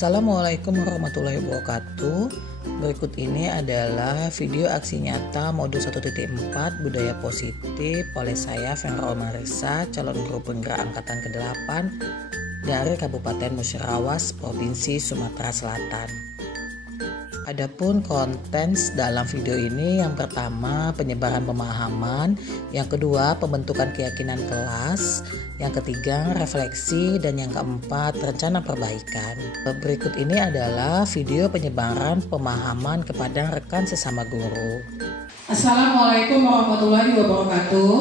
Assalamualaikum warahmatullahi wabarakatuh. Berikut ini adalah video aksi nyata modul 1.4 budaya positif oleh saya Fenra Omarisa, calon guru penggerak angkatan ke-8 dari Kabupaten Musirawas, Provinsi Sumatera Selatan. Adapun konten dalam video ini, yang pertama penyebaran pemahaman, yang kedua pembentukan keyakinan kelas, yang ketiga refleksi, dan yang keempat rencana perbaikan. Berikut ini adalah video penyebaran pemahaman kepada rekan sesama guru. Assalamualaikum warahmatullahi wabarakatuh.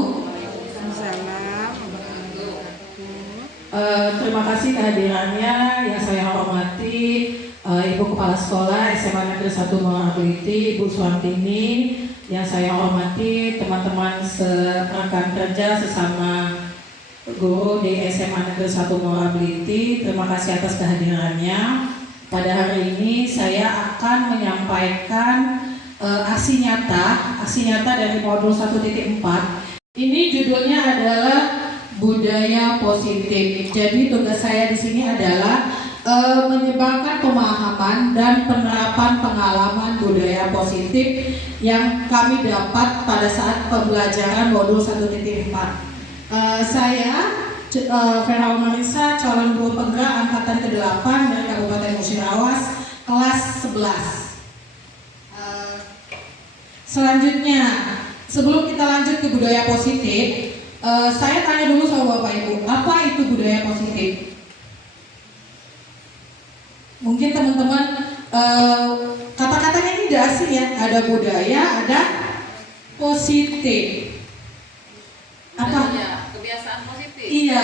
Terima kasih kehadirannya yang saya hormati Ibu Kepala Sekolah SMA Negeri 1 Morabliti, Ibu Suantini, yang saya hormati teman-teman rekan kerja sesama guru di SMA Negeri 1 Morabliti. Terima kasih atas kehadirannya. Pada hari ini saya akan menyampaikan aksi nyata dari modul 1.4. Ini judulnya adalah budaya positif. Jadi tugas saya di sini adalah menyebarkan pemahaman dan penerapan pengalaman budaya positif yang kami dapat pada saat pembelajaran modul 1.4. Saya Fenra Omarisa, calon guru penggerak angkatan ke-8 dari Kabupaten Musirawas, kelas 11. Selanjutnya, sebelum kita lanjut ke budaya positif, saya tanya dulu sama Bapak Ibu, apa itu budaya positif? Mungkin teman-teman kata-katanya ini tidak asing ya, ada budaya, ada positif. Apa? Kebiasaan positif. Iya,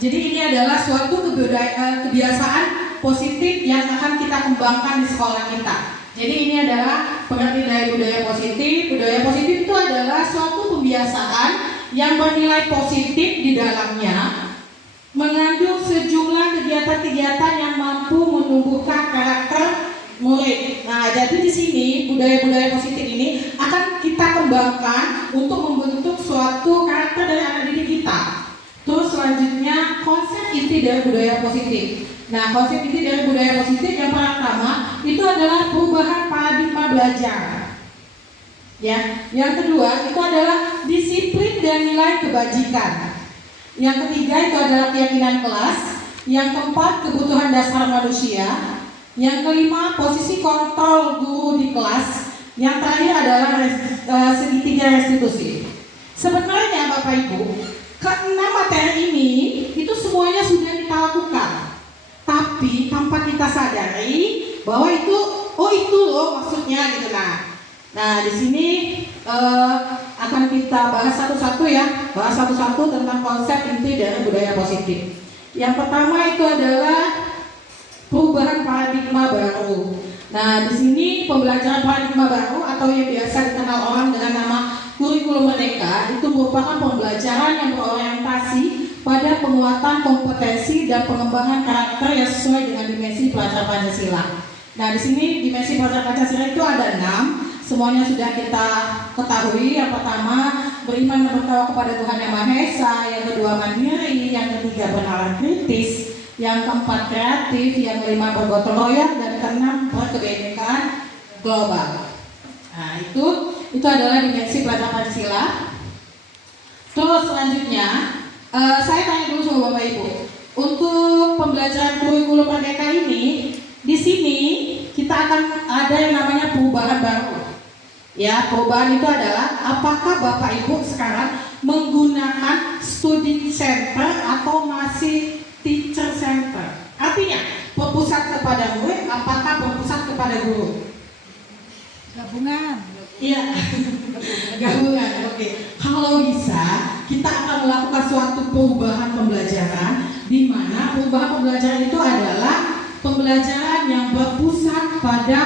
jadi ini adalah suatu kebiasaan positif yang akan kita kembangkan di sekolah kita. Jadi ini adalah pengertian dari budaya positif. Budaya positif itu adalah suatu pembiasaan yang bernilai positif di dalamnya, mengandung sejumlah kegiatan-kegiatan yang mampu menumbuhkan karakter murid. Nah, jadi di sini budaya-budaya positif ini akan kita kembangkan untuk membentuk suatu karakter dari anak didik kita. Terus selanjutnya konsep inti dari budaya positif. Nah, konsep inti dari budaya positif yang pertama itu adalah perubahan paradigma belajar. Ya, yang kedua itu adalah disiplin dan nilai kebajikan. Yang ketiga itu adalah keyakinan kelas. Yang keempat kebutuhan dasar manusia. Yang kelima posisi kontrol guru di kelas. Yang terakhir adalah segitiga restitusi. Sebenarnya Bapak Ibu, keenam materi ini itu semuanya sudah kita lakukan, tapi tanpa kita sadari bahwa itu loh maksudnya gitu. Nah di sini akan kita bahas satu-satu ya, tentang konsep inti dari budaya positif. Yang pertama itu adalah perubahan paradigma baru. Nah di sini pembelajaran paradigma baru atau yang biasa dikenal orang dengan nama kurikulum merdeka itu merupakan pembelajaran yang berorientasi pada penguatan kompetensi dan pengembangan karakter yang sesuai dengan dimensi pelajaran Pancasila. Nah di sini dimensi pelajaran Pancasila itu ada 6. Semuanya sudah kita ketahui. Yang pertama beriman dan bertakwa kepada Tuhan Yang Maha Esa, yang kedua mandiri, yang ketiga bernalar kritis, yang keempat kreatif, yang kelima bergotong royong, dan keenam berkebinekaan global. Nah itu adalah dimensi pelajaran Pancasila. Terus selanjutnya saya tanya dulu sama Bapak Ibu, untuk pembelajaran kurikulum merdeka ini, di sini kita akan ada yang namanya perubahan baru. Ya, perubahan itu adalah apakah Bapak Ibu sekarang menggunakan student center atau masih teacher center? Artinya berpusat kepada murid, apakah berpusat kepada guru? Gabungan. Iya, gabungan. Oke. Kalau bisa, kita akan melakukan suatu perubahan pembelajaran, di mana perubahan pembelajaran itu adalah pembelajaran yang berpusat pada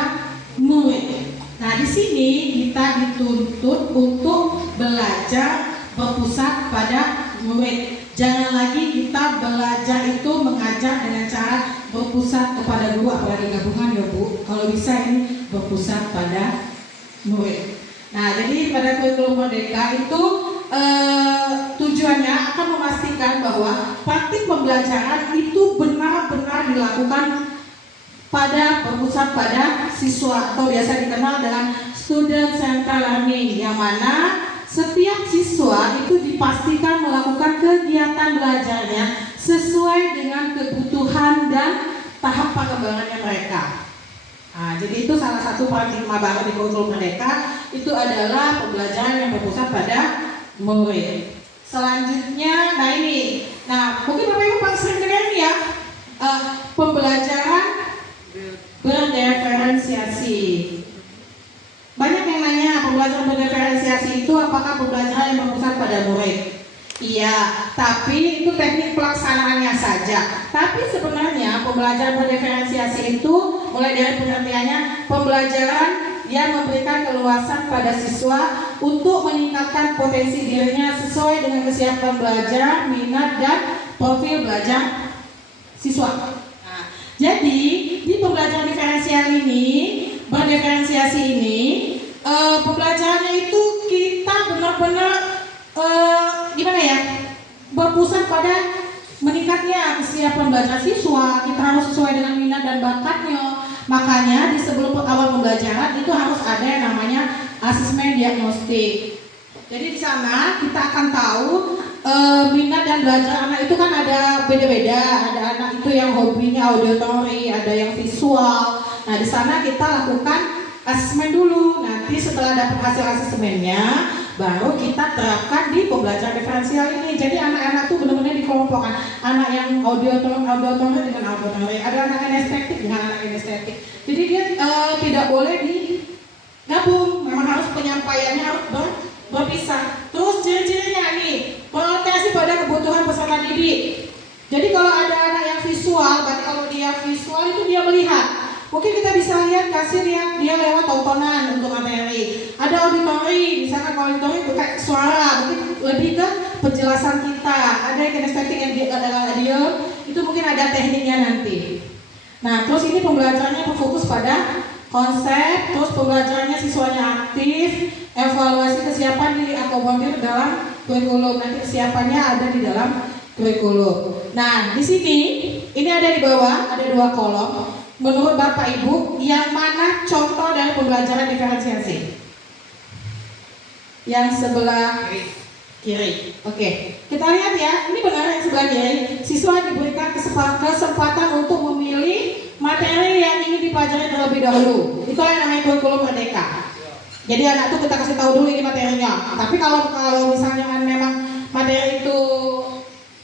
murid. Nah, di sini kita dituntut untuk belajar berpusat pada murid. Jangan lagi kita belajar itu mengajar dengan cara berpusat kepada guru, apalagi gabungan ya Bu. Kalau bisa ini berpusat pada murid. Nah, jadi pada kurikulum merdeka itu tujuannya akan memastikan bahwa praktik pembelajaran itu benar-benar dilakukan berpusat pada siswa atau biasa dikenal dengan student centered learning, yang mana setiap siswa itu dipastikan melakukan kegiatan belajarnya sesuai dengan kebutuhan dan tahap perkembangannya mereka. Nah, jadi itu salah satu paradigma baru di kurikulum mereka, itu adalah pembelajaran yang berpusat pada murid. Selanjutnya, mungkin Bapak Ibu paling sering dengar ya, pembelajaran berdiferensiasi. Banyak yang nanya, pembelajaran berdiferensiasi itu apakah pembelajaran yang berpusat pada murid? Iya, tapi itu teknik pelaksanaannya saja. Tapi sebenarnya pembelajaran berdiferensiasi itu mulai dari pengertiannya pembelajaran yang memberikan keluasan pada siswa untuk meningkatkan potensi dirinya sesuai dengan kesiapan belajar, minat, dan profil belajar siswa. Nah, jadi di pembelajaran berdiferensiasi ini, pembelajarannya itu kita benar-benar berpusat pada meningkatnya kesiapan belajar siswa. Kita harus sesuai dengan minat dan bakatnya. Makanya di sebelum awal pembelajaran itu harus ada yang namanya asesmen diagnostik. Jadi di sana kita akan tahu minat dan belajar anak itu kan ada beda-beda. Ada anak itu yang hobinya auditory, ada yang visual. Nah, di sana kita lakukan asesmen dulu. Nanti setelah dapat hasil asesmennya, baru kita terapkan di pembelajaran diferensial ini. Jadi anak-anak tuh benar-benar dikelompokkan. Anak yang auditory dengan auditory, ada anak kinestetik dengan anak kinestetik. Jadi dia tidak boleh digabung. Memang harus penyampaiannya harus berpisah. Terus ciri-cirinya nih, berorientasi pada kebutuhan peserta didik. Jadi kalau ada anak yang visual, berarti kalau dia visual itu dia melihat. Mungkin kita bisa lihat kasih dia lewat tontonan untuk materi. Ada auditory, misalkan auditory pakai suara, mungkin lebih ke penjelasan kita. Ada yang kinestetik yang adalah audio, itu mungkin ada tekniknya nanti. Nah, terus ini pembelajarannya berfokus pada konsep, terus pembelajarannya siswanya aktif, evaluasi kesiapan diakomodir dalam kurikulum. Nanti kesiapannya ada di dalam kurikulum. Nah, di sini ini ada di bawah, ada 2 kolom. Menurut Bapak Ibu, yang mana contoh dari pembelajaran diferensiasi? Yang sebelah kiri. Oke, kita lihat ya. Ini benar yang sebelah kiri. Siswa diberikan kesempatan untuk memilih materi yang ingin dipelajari terlebih dahulu. Itulah yang namanya kurikulum merdeka. Jadi anak itu kita kasih tahu dulu ini materinya. Tapi kalau misalnya memang materi itu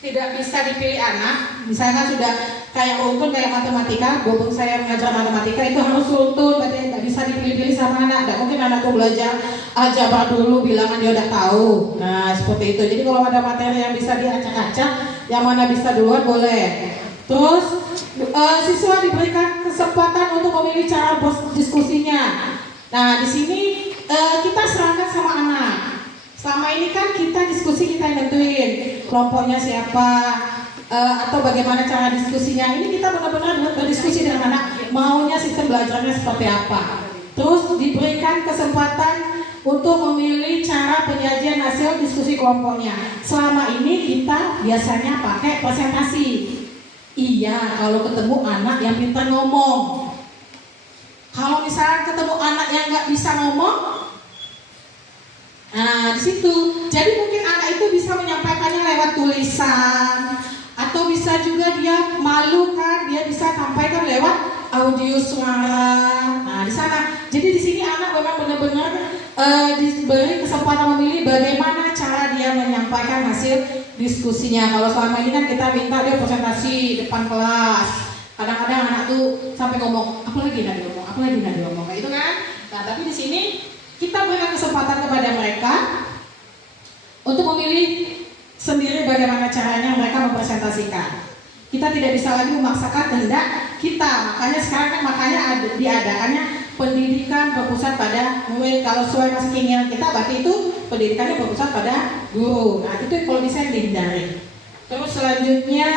tidak bisa dipilih anak, misalnya sudah kayak runtun kayak matematika, guru saya mengajar matematika itu harus runtun, berarti tidak bisa dipilih-pilih sama anak. Tidak mungkin anak tuh belajar aljabar dulu, bilangan dia udah tahu. Nah seperti itu. Jadi kalau ada materi yang bisa diacak-acak, yang mana bisa duluan boleh. Terus siswa diberikan kesempatan untuk memilih cara diskusinya. Nah di sini kita serahkan sama anak. Selama ini kan kita diskusi, kita nentuin kelompoknya siapa, atau bagaimana cara diskusinya. Ini kita benar-benar berdiskusi dengan anak, maunya sistem belajarnya seperti apa. Terus diberikan kesempatan untuk memilih cara penyajian hasil diskusi kelompoknya. Selama ini kita biasanya pakai presentasi. Iya, kalau ketemu anak yang pintar ngomong. Kalau misalnya ketemu anak yang nggak bisa ngomong, nah di situ, jadi mungkin anak itu bisa menyampaikannya lewat tulisan, atau bisa juga dia malu kan, dia bisa sampaikan lewat audio suara. Nah di sana, jadi di sini anak memang benar-benar diberi kesempatan memilih bagaimana cara dia menyampaikan hasil diskusinya. Kalau selama ini kan kita minta dia presentasi depan kelas. Kadang-kadang anak tuh sampai ngomong, apalagi nanti ngomong, kayak gitu kan. Nah tapi di sini kita berikan kesempatan kepada mereka untuk memilih sendiri bagaimana caranya mereka mempresentasikan. Kita tidak bisa lagi memaksakan kehendak kita. Makanya sekarang kan diadakannya pendidikan berpusat pada murid. Kalau sesuai masih keinginan kita, berarti itu pendidikannya berpusat pada guru. Nah itu kalau bisa dihindari. Terus selanjutnya,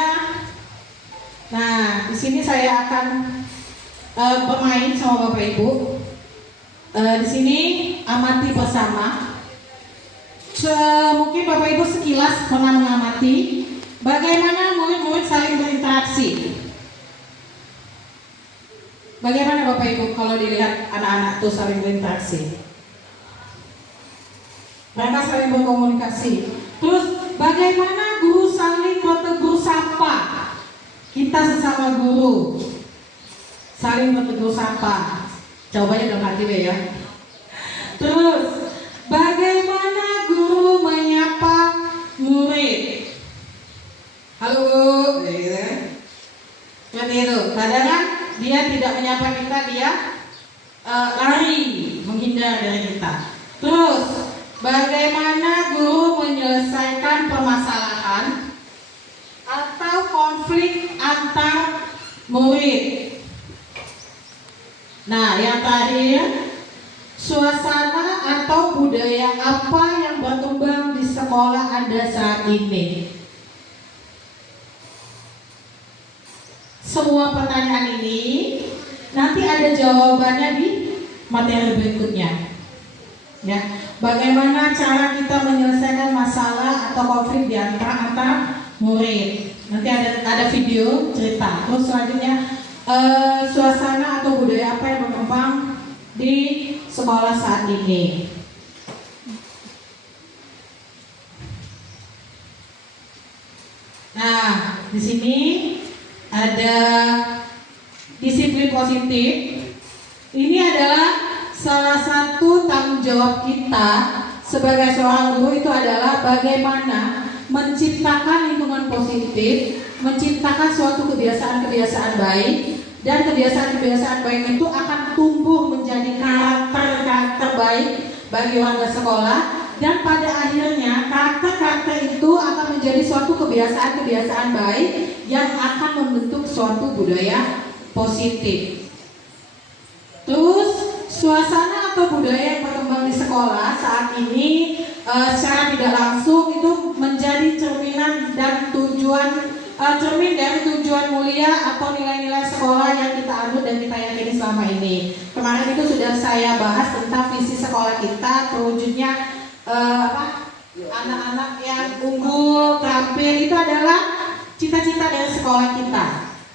nah di sini saya akan bermain sama Bapak Ibu. Di sini amati bersama. Mungkin Bapak Ibu sekilas pernah mengamati bagaimana murid-murid saling berinteraksi. Bagaimana Bapak Ibu kalau dilihat anak-anak tuh saling berinteraksi? Mereka saling berkomunikasi. Terus bagaimana guru saling bertegur sapa? Kita sesama guru saling bertegur sapa. Jawabannya dalam hati ya. Terus bagaimana guru menyapa murid? Halo Bu, seperti itu. Kadang kan dia tidak menyapa kita, dia lari, menghindar dari kita. Terus bagaimana guru menyelesaikan permasalahan atau konflik antar murid? Nah, yang terakhir, suasana atau budaya apa yang berkembang di sekolah Anda saat ini? Semua pertanyaan ini nanti ada jawabannya di materi berikutnya. Ya, bagaimana cara kita menyelesaikan masalah atau konflik di antar murid? Nanti ada video cerita. Terus selanjutnya suasana atau budaya apa yang berkembang di sekolah saat ini? Nah, di sini ada disiplin positif. Ini adalah salah satu tanggung jawab kita sebagai seorang guru, itu adalah bagaimana menciptakan lingkungan positif, menciptakan suatu kebiasaan-kebiasaan baik, dan kebiasaan-kebiasaan baik itu akan tumbuh menjadi karakter-karakter baik bagi warga sekolah, dan pada akhirnya karakter-karakter itu akan menjadi suatu kebiasaan-kebiasaan baik yang akan membentuk suatu budaya positif. Terus suasana atau budaya yang berkembang di sekolah saat ini secara tidak langsung itu menjadi cerminan dan cermin dari tujuan mulia atau nilai-nilai sekolah yang kita anut dan kita yakini selama ini. Kemarin itu sudah saya bahas tentang visi sekolah kita, terwujudnya anak-anak yang unggul, terampil, itu adalah cita-cita dari sekolah kita.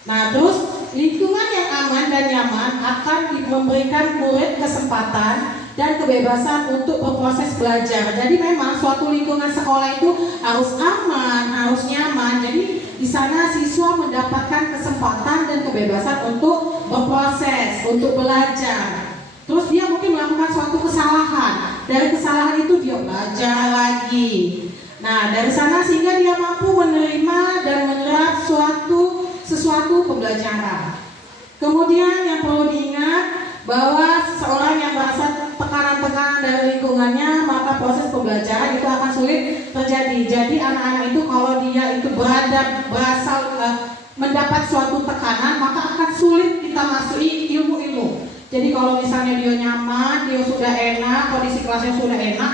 Nah, terus lingkungan yang aman dan nyaman akan memberikan murid kesempatan dan kebebasan untuk berproses belajar. Jadi memang suatu lingkungan sekolah itu harus aman, harus nyaman. Jadi di sana siswa mendapatkan kesempatan dan kebebasan untuk berproses, untuk belajar. Terus dia mungkin melakukan suatu kesalahan. Dari kesalahan itu dia belajar lagi. Nah, dari sana sehingga dia mampu menerima dan menyerap sesuatu pembelajaran. Kemudian yang perlu diingat bahwa seseorang yang merasa tekanan-tekanan dari lingkungannya, maka proses pembelajaran itu akan sulit terjadi. Jadi anak-anak itu kalau dia itu mendapat suatu tekanan, maka akan sulit kita masuki ilmu-ilmu. Jadi kalau misalnya dia nyaman, dia sudah enak, kondisi kelasnya sudah enak,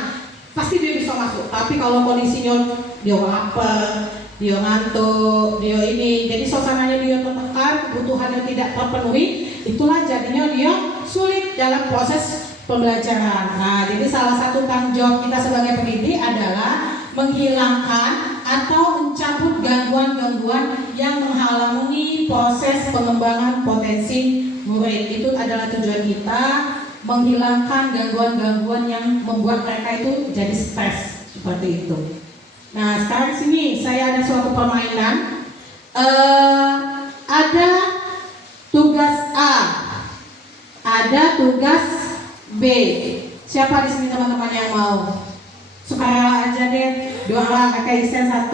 pasti dia bisa masuk. Tapi kalau kondisinya dia lapar, dia ngantuk, dia ini, jadi suasananya dia tertekan, kebutuhannya tidak terpenuhi, itulah jadinya dia sulit dalam proses pembelajaran. Nah, jadi salah satu tanggung jawab kita sebagai pendidik adalah menghilangkan atau mencabut gangguan-gangguan yang menghalangi proses pengembangan potensi murid. Itu adalah tujuan kita, menghilangkan gangguan-gangguan yang membuat mereka itu jadi stres seperti itu. Nah, sekarang di sini saya ada suatu permainan. Ada tugas A, ada tugas B. Siapa di sini teman-teman yang mau? Sukarela aja deh. 2 orang, kakak Isen 1.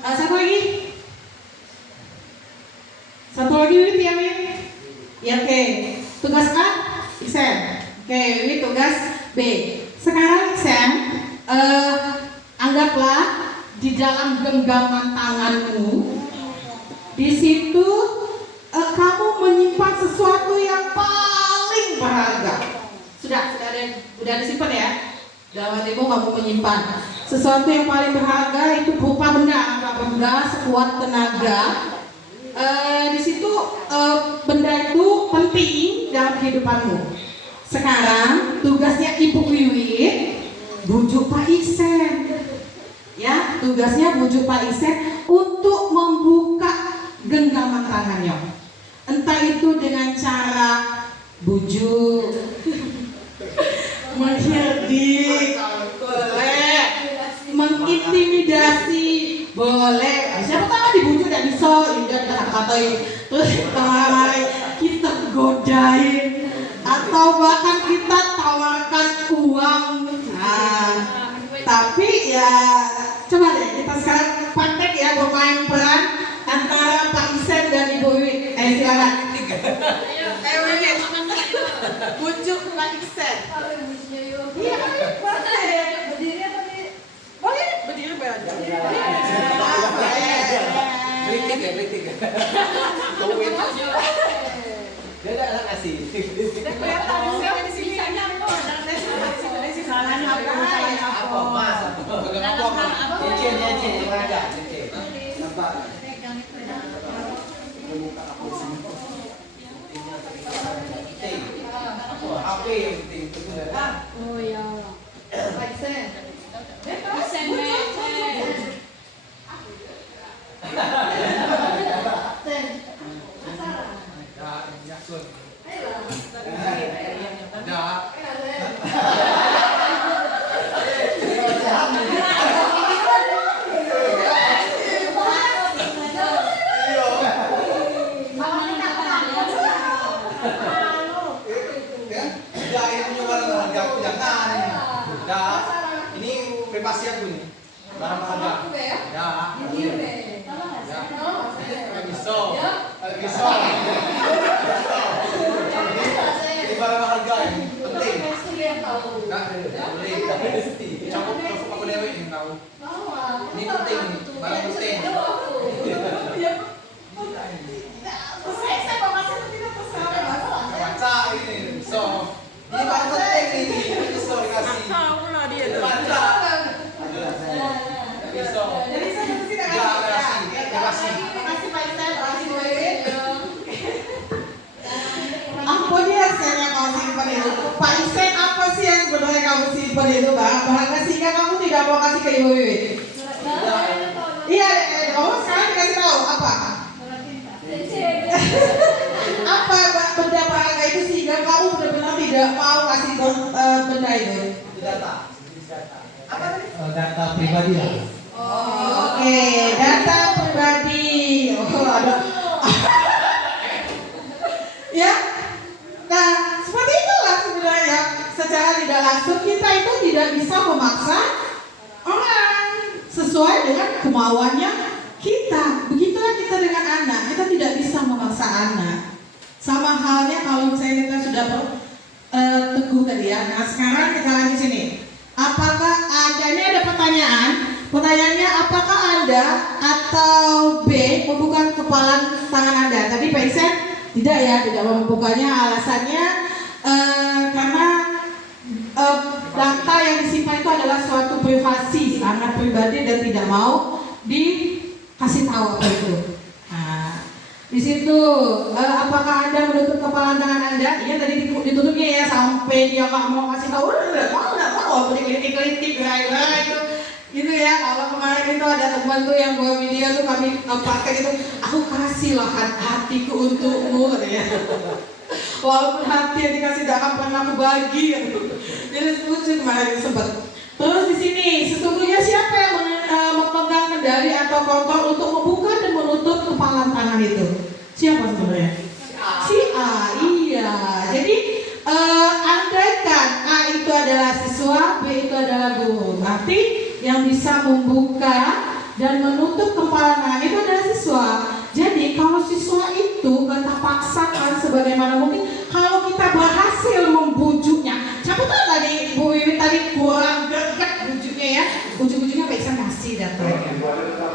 Satu lagi. Satu lagi Wiwit ya Wiwit. Ya oke. Tugas A, Isen. Oke, Wiwit tugas B. Sekarang Isen, anggaplah di dalam genggaman tanganmu, di situ kamu menyimpan sesuatu yang paling berharga. Sudah disimpan ya. Dalam hatimu kamu menyimpan sesuatu yang paling berharga, itu berupa benda, sekuat tenaga. Di situ benda itu penting dalam kehidupanmu. Sekarang tugasnya Ibu Wiwit bujuk Pak Isen. Ya, tugasnya bujuk Pak Isen untuk membuka genggaman tangannya. Entah itu dengan cara dibujuk, mengherdik, boleh, mengintimidasi, boleh. Siapa tahu dibujuk dan bisa, indah kata-katain, terus kita godain, atau bahkan kita tawarkan uang. Nah, tapi ya coba deh kita sekarang praktek ya bermain peran antara Pak Isen dan Ibu Wiwit. Silakan. Wiwit, bujuk Pak Isen. Iya, boleh. Berdiri apa nih? Boleh, berdiri aja. Kritik ya. Dia ada anak ngasih. Kelihatan di sini salahnya apa? Mas, cincin, mana? Cincin. Nampak. HP yang penting itu kan. Oh ya. Isen. Ini privasi aku nih. Barang harga. Ya. Bisa. Ini barang harga ini penting. Enggak boleh. Campur aku dewe yang tahu. Ini penting, barang penting. Baca ini. So, ini barang penting ini. So dikasih. Baca. Bisa. Jadi saya tidak kasih. Makasih Pak Isen, makasih Bu Wiwit. Apa dia yang kau simpan itu? Pak Isen, apa sih yang sebenarnya kamu simpan itu, Bang? Bahkan sehingga kamu tidak mau kasih ke Ibu Wiwit. Iya, kamu sekarang dikasih tahu apa? Apa benda berharga itu sehingga kamu benar-benar tidak mau kasih benda itu? Data. Apa tadi? Data pribadi lah. Oke, data pribadi. Ada. Ya. Nah, seperti itulah sebenarnya. Secara tidak langsung kita itu tidak bisa memaksa orang sesuai dengan kemauannya kita. Begitulah kita dengan anak. Kita tidak bisa memaksa anak. Sama halnya kalau misalnya kita sudah teguh tadi ya. Nah, sekarang kita lanjut sini. Apakah ada, ini ada pertanyaan. Pertanyaannya, apakah Anda atau B membuka kepala tangan Anda? Tadi Pak Isen tidak ya, tidak membukanya. Alasannya karena data yang disimpan itu adalah suatu privasi, sangat pribadi dan tidak mau dikasih tahu apa itu. Nah, di situ apakah Anda menutup kepala tangan Anda? Iya, tadi ditutupnya ya sampai dia nggak mau kasih tahu. Nggak mau, berkelitik-kelitik, gerai-gerai itu. Gitu ya, kalau kemarin itu ada teman tuh yang bawa video tuh kami pakai itu, aku kasih lah hatiku untukmu katanya. Walaupun hati yang dikasih tidak akan pernah aku bagi gitu. Jadi lucu kemarin sempat. Terus di sini sesungguhnya siapa yang memegang kendali atau kontrol untuk membuka dan menutup kepala tangan itu? Siapa sebenarnya? Si A. Iya. Jadi andaikan A itu adalah siswa, B itu adalah guru. Berarti yang bisa membuka dan menutup kepala tangan itu adalah siswa. Jadi kalau siswa itu kita paksakan sebagaimana mungkin, kalau kita berhasil membujuknya, siapa tahu tadi Bu Wiwit tadi kurang greget bujuknya ya, bujuk-bujuknya bisa kasih datanya.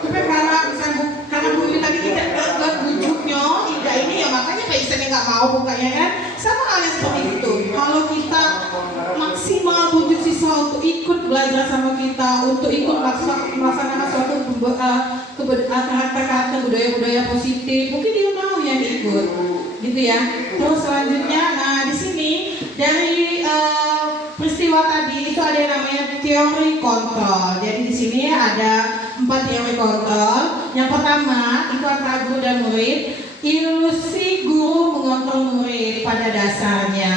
Tapi karena Bu Wiwit tadi tidak greget bujuknya, tidak ini ya makanya Pak Isen nggak mau bukanya kan. Sama halnya seperti itu. Kalau kita maksimal bujuk siswa untuk ikut belajar sama kita, untuk ikut melaksanakan suatu kata-kata budaya-budaya positif, mungkin dia mau yang ikut, gitu ya. Terus selanjutnya, nah di sini dari peristiwa tadi itu ada yang namanya teori kontrol. Jadi di sini ada 4 4 teori kontrol. Yang pertama itu antara guru dan murid. Ilusi guru mengontrol murid. Pada dasarnya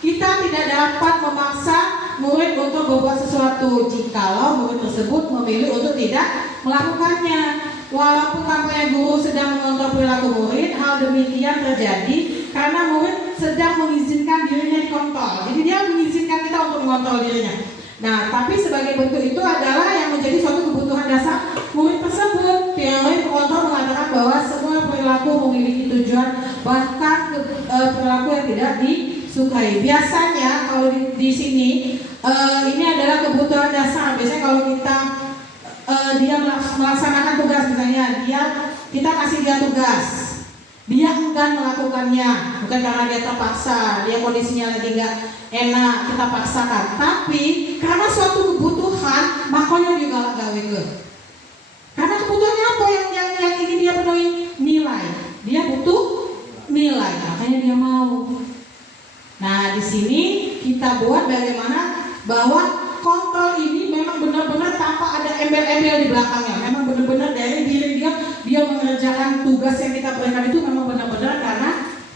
kita tidak dapat memaksa murid untuk berbuat sesuatu jikalau murid tersebut memilih untuk tidak melakukannya. Walaupun tampaknya guru sedang mengontrol perilaku murid, hal demikian terjadi karena murid sedang mengizinkan dirinya dikontrol. Jadi dia mengizinkan kita untuk mengontrol dirinya. Nah, tapi sebagai bentuk itu adalah yang menjadi suatu kebutuhan dasar murid tersebut. Teori pengontrol mengatakan bahwa semua perilaku memiliki tujuan, bahkan perilaku yang tidak disukai. Biasanya kalau di sini ini adalah kebutuhan dasar. Biasanya kalau kita dia melaksanakan tugas, misalnya kita kasih dia tugas, dia enggan melakukannya, bukan karena dia terpaksa, dia kondisinya lagi nggak enak, kita paksakan, tapi karena suatu kebutuhan, makanya dia galak gawe ke. Karena kebutuhannya apa yang ingin dia penuhi? Nilai. Dia butuh nilai, makanya dia mau. Nah, di sini kita buat bagaimana bahwa kontrol ini memang benar-benar tanpa ada embel-embel di belakangnya. Memang benar-benar dari diri dia mengerjakan tugas yang kita berikan itu memang benar-benar karena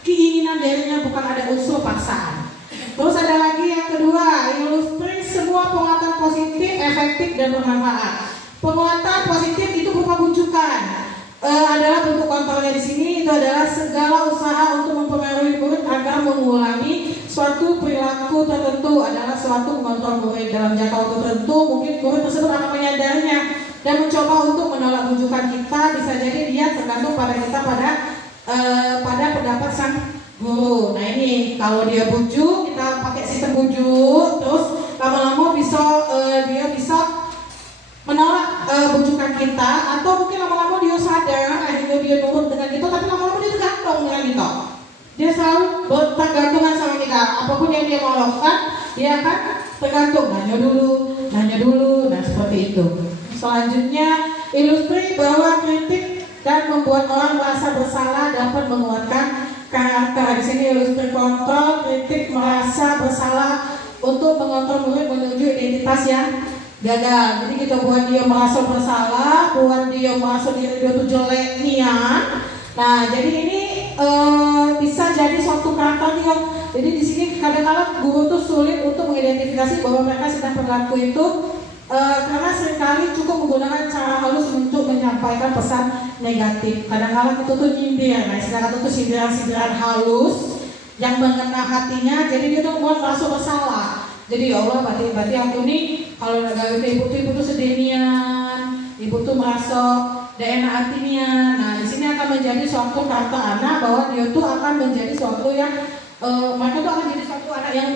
keinginan dirinya, bukan ada unsur paksaan. Terus ada lagi yang kedua, ilustri semua penguatan positif, efektif dan bermanfaat. Penguatan positif itu berupa bujukan. Adalah bentuk kontrolnya di sini itu adalah segala usaha untuk mempengaruhi murid agar mengulangi suatu perilaku tertentu, adalah suatu mengontrol murid dalam jangka waktu tertentu. Mungkin murid tersebut akan menyadarinya dan mencoba untuk menolak bujukan kita. Bisa jadi dia tergantung pada kita pada pendapat sang guru. Nah, ini kalau dia bujuk, kita pakai sistem bujuk, terus lama-lama dia bisa menolak bujukan kita, atau mungkin lama-lama dia sadar, akhirnya dia nurut dengan kita, tapi lama-lama dia tergantung dengan kita. Dia selalu bergantungan sama kita. Apapun yang dia mau lakukan, dia akan tergantung. Nanya dulu. Nah, seperti itu. Selanjutnya, ilustri bahwa kritik dan membuat orang merasa bersalah dapat menguatkan karakter. Di sini ilustri kontrol, kritik merasa bersalah untuk mengontrol murid menuju identitas yang gagal. Jadi kita buat dia merasa bersalah, buat dia merasa diri dia tuh jelek niat. Nah, jadi ini bisa jadi suatu karakter dia. Jadi di sini kadang-kadang guru tuh sulit untuk mengidentifikasi bahwa mereka sedang berlaku itu karena seringkali cukup menggunakan cara halus untuk menyampaikan pesan negatif. Kadang-kadang itu tuh nyindir. Nah, istilah itu tuh sindiran-sindiran halus yang mengena hatinya. Jadi dia tuh membuat merasa bersalah. Jadi ya Allah, berarti aku nih kalau gawe ibu tuh sedenian, ibu tuh merasa tidak enak hatinya. Nah, di sini akan menjadi suatu karakter anak bahwa dia tuh akan menjadi suatu yang mereka tuh akan jadi suatu anak yang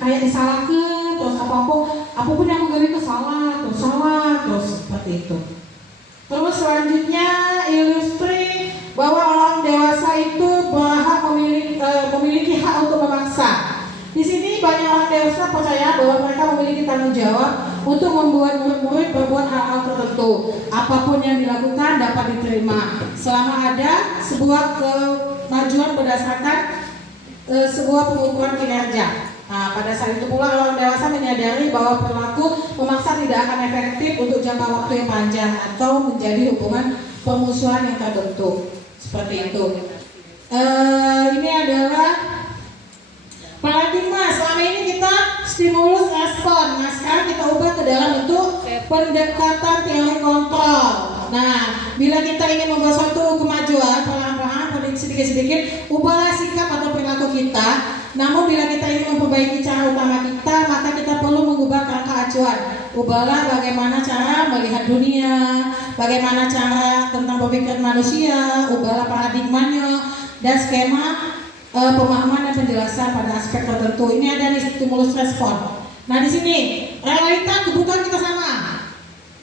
kayak disalahkan, terus apapun yang aku gawe itu salah, terus seperti itu. Terus selanjutnya ilustri bahwa orang dewasa itu berhak memiliki hak untuk memaksa. Di sini banyak orang dewasa percaya bahwa mereka memiliki tanggung jawab untuk membuat murid-murid berbuat hal-hal tertentu. Apapun yang dilakukan dapat diterima selama ada sebuah kemajuan berdasarkan sebuah pengukuran kinerja. Nah, pada saat itu pula orang dewasa menyadari bahwa perilaku memaksa tidak akan efektif untuk jangka waktu yang panjang atau menjadi hubungan permusuhan yang terbentuk. Seperti itu. Ini adalah paradigma. Selama ini kita stimulus respon. Nah, sekarang kita ubah ke dalam bentuk pendekatan teori kontrol. Nah, bila kita ingin membuat suatu kemajuan, perlahan-lahan, sedikit-sedikit, ubahlah sikap atau perilaku kita. Namun bila kita ingin memperbaiki cara utama kita, maka kita perlu mengubah kerangka acuan. Ubahlah bagaimana cara melihat dunia, bagaimana cara tentang berpikir manusia, ubahlah paradigmanya dan skema pemahaman dan penjelasan pada aspek tertentu. Ini ada di stimulus respon. Nah, di sini realita kebutuhan kita sama.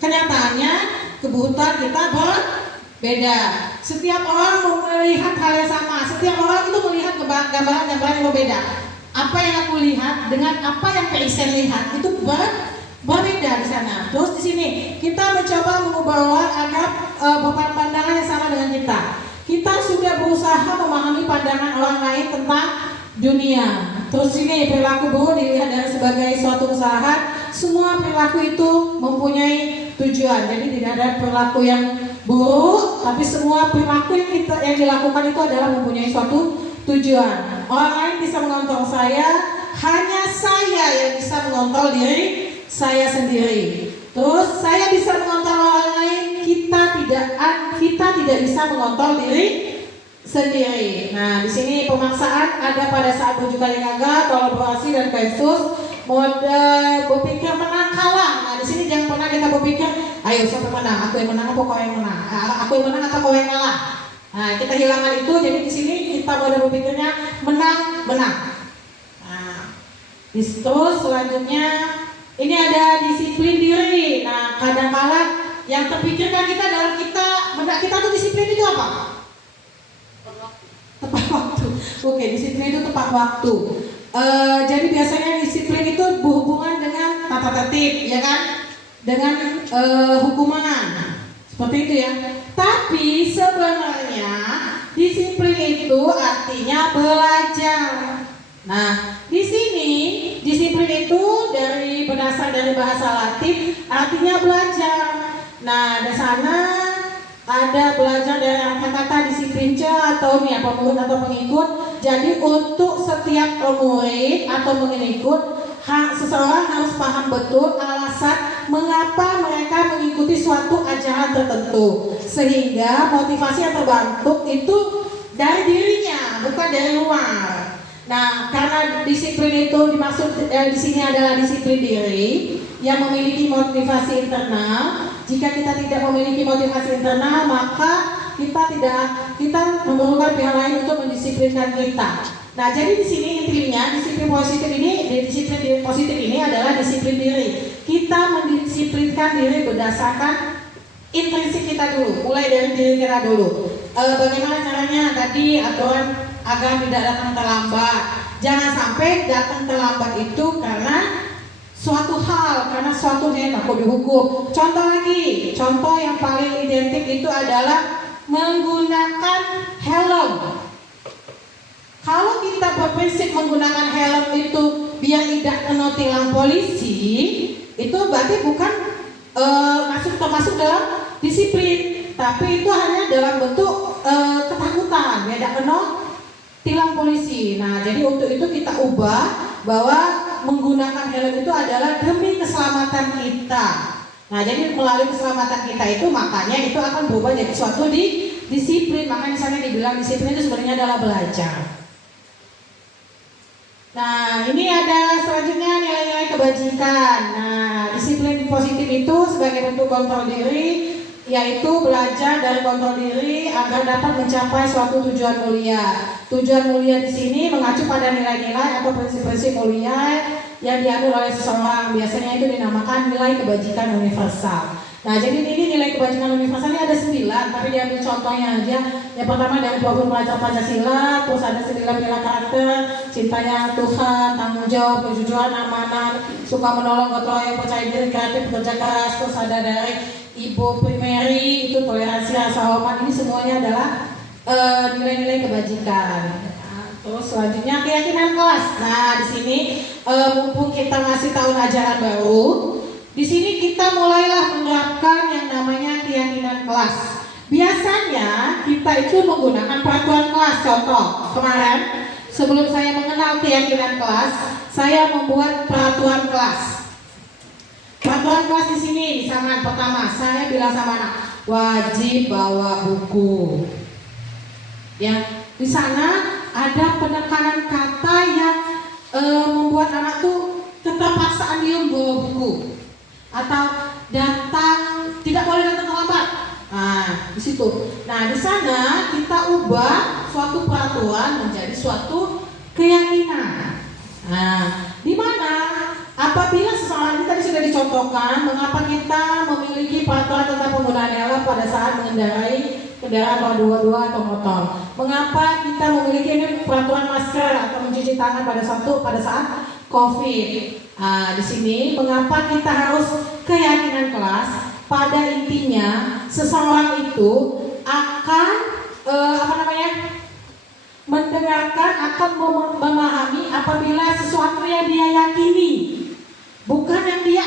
Kenyataannya kebutuhan kita berbeda. Setiap orang melihat hal yang sama. Setiap orang itu melihat gambaran-gambaran yang berbeda. Apa yang aku lihat dengan apa yang Kak Isen lihat itu berbeda di sana. Terus di sini kita mencoba mengubah agar pandangan yang sama dengan kita. Kita sudah berusaha memahami pandangan orang lain tentang dunia. Terus ini perilaku buruk dilihat dari sebagai suatu usaha. Semua perilaku itu mempunyai tujuan. Jadi tidak ada perilaku yang buruk, tapi semua perilaku yang dilakukan itu adalah mempunyai suatu tujuan. Orang lain bisa mengontrol saya, hanya saya yang bisa mengontrol diri saya sendiri. Terus saya bisa mengontrol orang lain, kita tidak bisa mengontrol diri sendiri. Nah, di sini pemaksaan ada pada saat bujuk kali gagal, kolaborasi dan kasus, mode berpikir menang kalah. Nah, di sini jangan pernah kita berpikir, ayo siapa menang, aku yang menang apa kau yang menang, aku yang menang atau kau yang kalah. Nah, kita hilangkan itu. Jadi di sini kita mode berpikirnya menang. Nah, terus selanjutnya ini ada disiplin diri. Nah, kadang-kala yang terpikirkan kita dalam kita tuh disiplin itu apa? Tepat waktu. Oke, disiplin itu tepat waktu. Jadi biasanya disiplin itu berhubungan dengan tata tertib, ya kan? Dengan hukuman, seperti itu ya. Tapi sebenarnya disiplin itu artinya belajar. Nah, di sini disiplin itu berdasar dari bahasa Latin artinya belajar. Nah, di sana ada belajar dari kata-kata disiplin atau murid atau pengikut. Jadi untuk setiap murid atau pengikut, seseorang harus paham betul alasan mengapa mereka mengikuti suatu ajaran tertentu, sehingga motivasi yang terbentuk itu dari dirinya, bukan dari luar. Nah, karena disiplin itu dimaksud di sini adalah disiplin diri yang memiliki motivasi internal. Jika kita tidak memiliki motivasi internal, maka kita memerlukan pihak lain untuk mendisiplinkan kita. Nah, jadi di sini intinya disiplin positif ini adalah disiplin diri. Kita mendisiplinkan diri berdasarkan intrinsik kita dulu, mulai dari diri kita dulu. Bagaimana caranya? Tadi aturan agar tidak datang terlambat. Jangan sampai datang terlambat itu karena suatu hal, karena suatu yang takut dihukum. Contoh yang paling identik itu adalah menggunakan helm. Kalau kita berprinsip menggunakan helm itu biar tidak kena tilang polisi, itu berarti bukan termasuk dalam disiplin, tapi itu hanya dalam bentuk ketakutan, biar tidak kena tilang polisi. Nah, jadi untuk itu kita ubah bahwa menggunakan helm itu adalah demi keselamatan kita. Nah, jadi melalui keselamatan kita itu, makanya itu akan berubah jadi suatu disiplin. Makanya misalnya dibilang disiplin itu sebenarnya adalah belajar. Nah, ini ada selanjutnya nilai-nilai kebajikan. Nah, disiplin positif itu sebagai bentuk kontrol diri, yaitu belajar dari kontrol diri agar dapat mencapai suatu tujuan mulia. Tujuan mulia di sini mengacu pada nilai-nilai atau prinsip-prinsip mulia yang dianut oleh seseorang. Biasanya itu dinamakan nilai kebajikan universal. Nah, jadi ini nilai kebajikan universal ini ada 9, tapi diambil contohnya aja. Yang pertama dari Program Pelajar Pancasila, terus ada 9 nilai karakter: cintanya Tuhan, tanggung jawab, kejujuran, amanah, suka menolong, gotong royong, percaya diri, kreatif, bekerja keras. Terus ada dari Ibu Primeri, itu toleransi, rasa hormat. Ini semuanya adalah nilai-nilai kebajikan. Terus selanjutnya keyakinan kelas. Nah, di sini mumpung kita masih tahun ajaran baru, di sini kita mulailah menerapkan yang namanya keyakinan kelas. Biasanya kita itu menggunakan peraturan kelas. Contoh, kemarin sebelum saya mengenal keyakinan kelas, saya membuat peraturan kelas. Peraturan kelas di sini, misalkan pertama, saya bilang sama anak, wajib bawa buku. Ya, di sana ada penekanan kata yang membuat anak tuh keterpaksaan dia membawa buku, atau tidak boleh datang terlambat. Nah, di situ. Nah, di sana kita ubah suatu peraturan menjadi suatu keyakinan. Nah, di mana apabila seseorang, ini tadi sudah dicontohkan mengapa kita memiliki peraturan tentang penggunaan helm pada saat mengendarai kendaraan roda 2 atau motor. Mengapa kita memiliki ini peraturan masker atau mencuci tangan pada saat COVID. Nah, di sini mengapa kita harus keyakinan kelas? Pada intinya seseorang itu akan mendengarkan, akan memahami apabila sesuatu yang dia yakini, bukan yang dia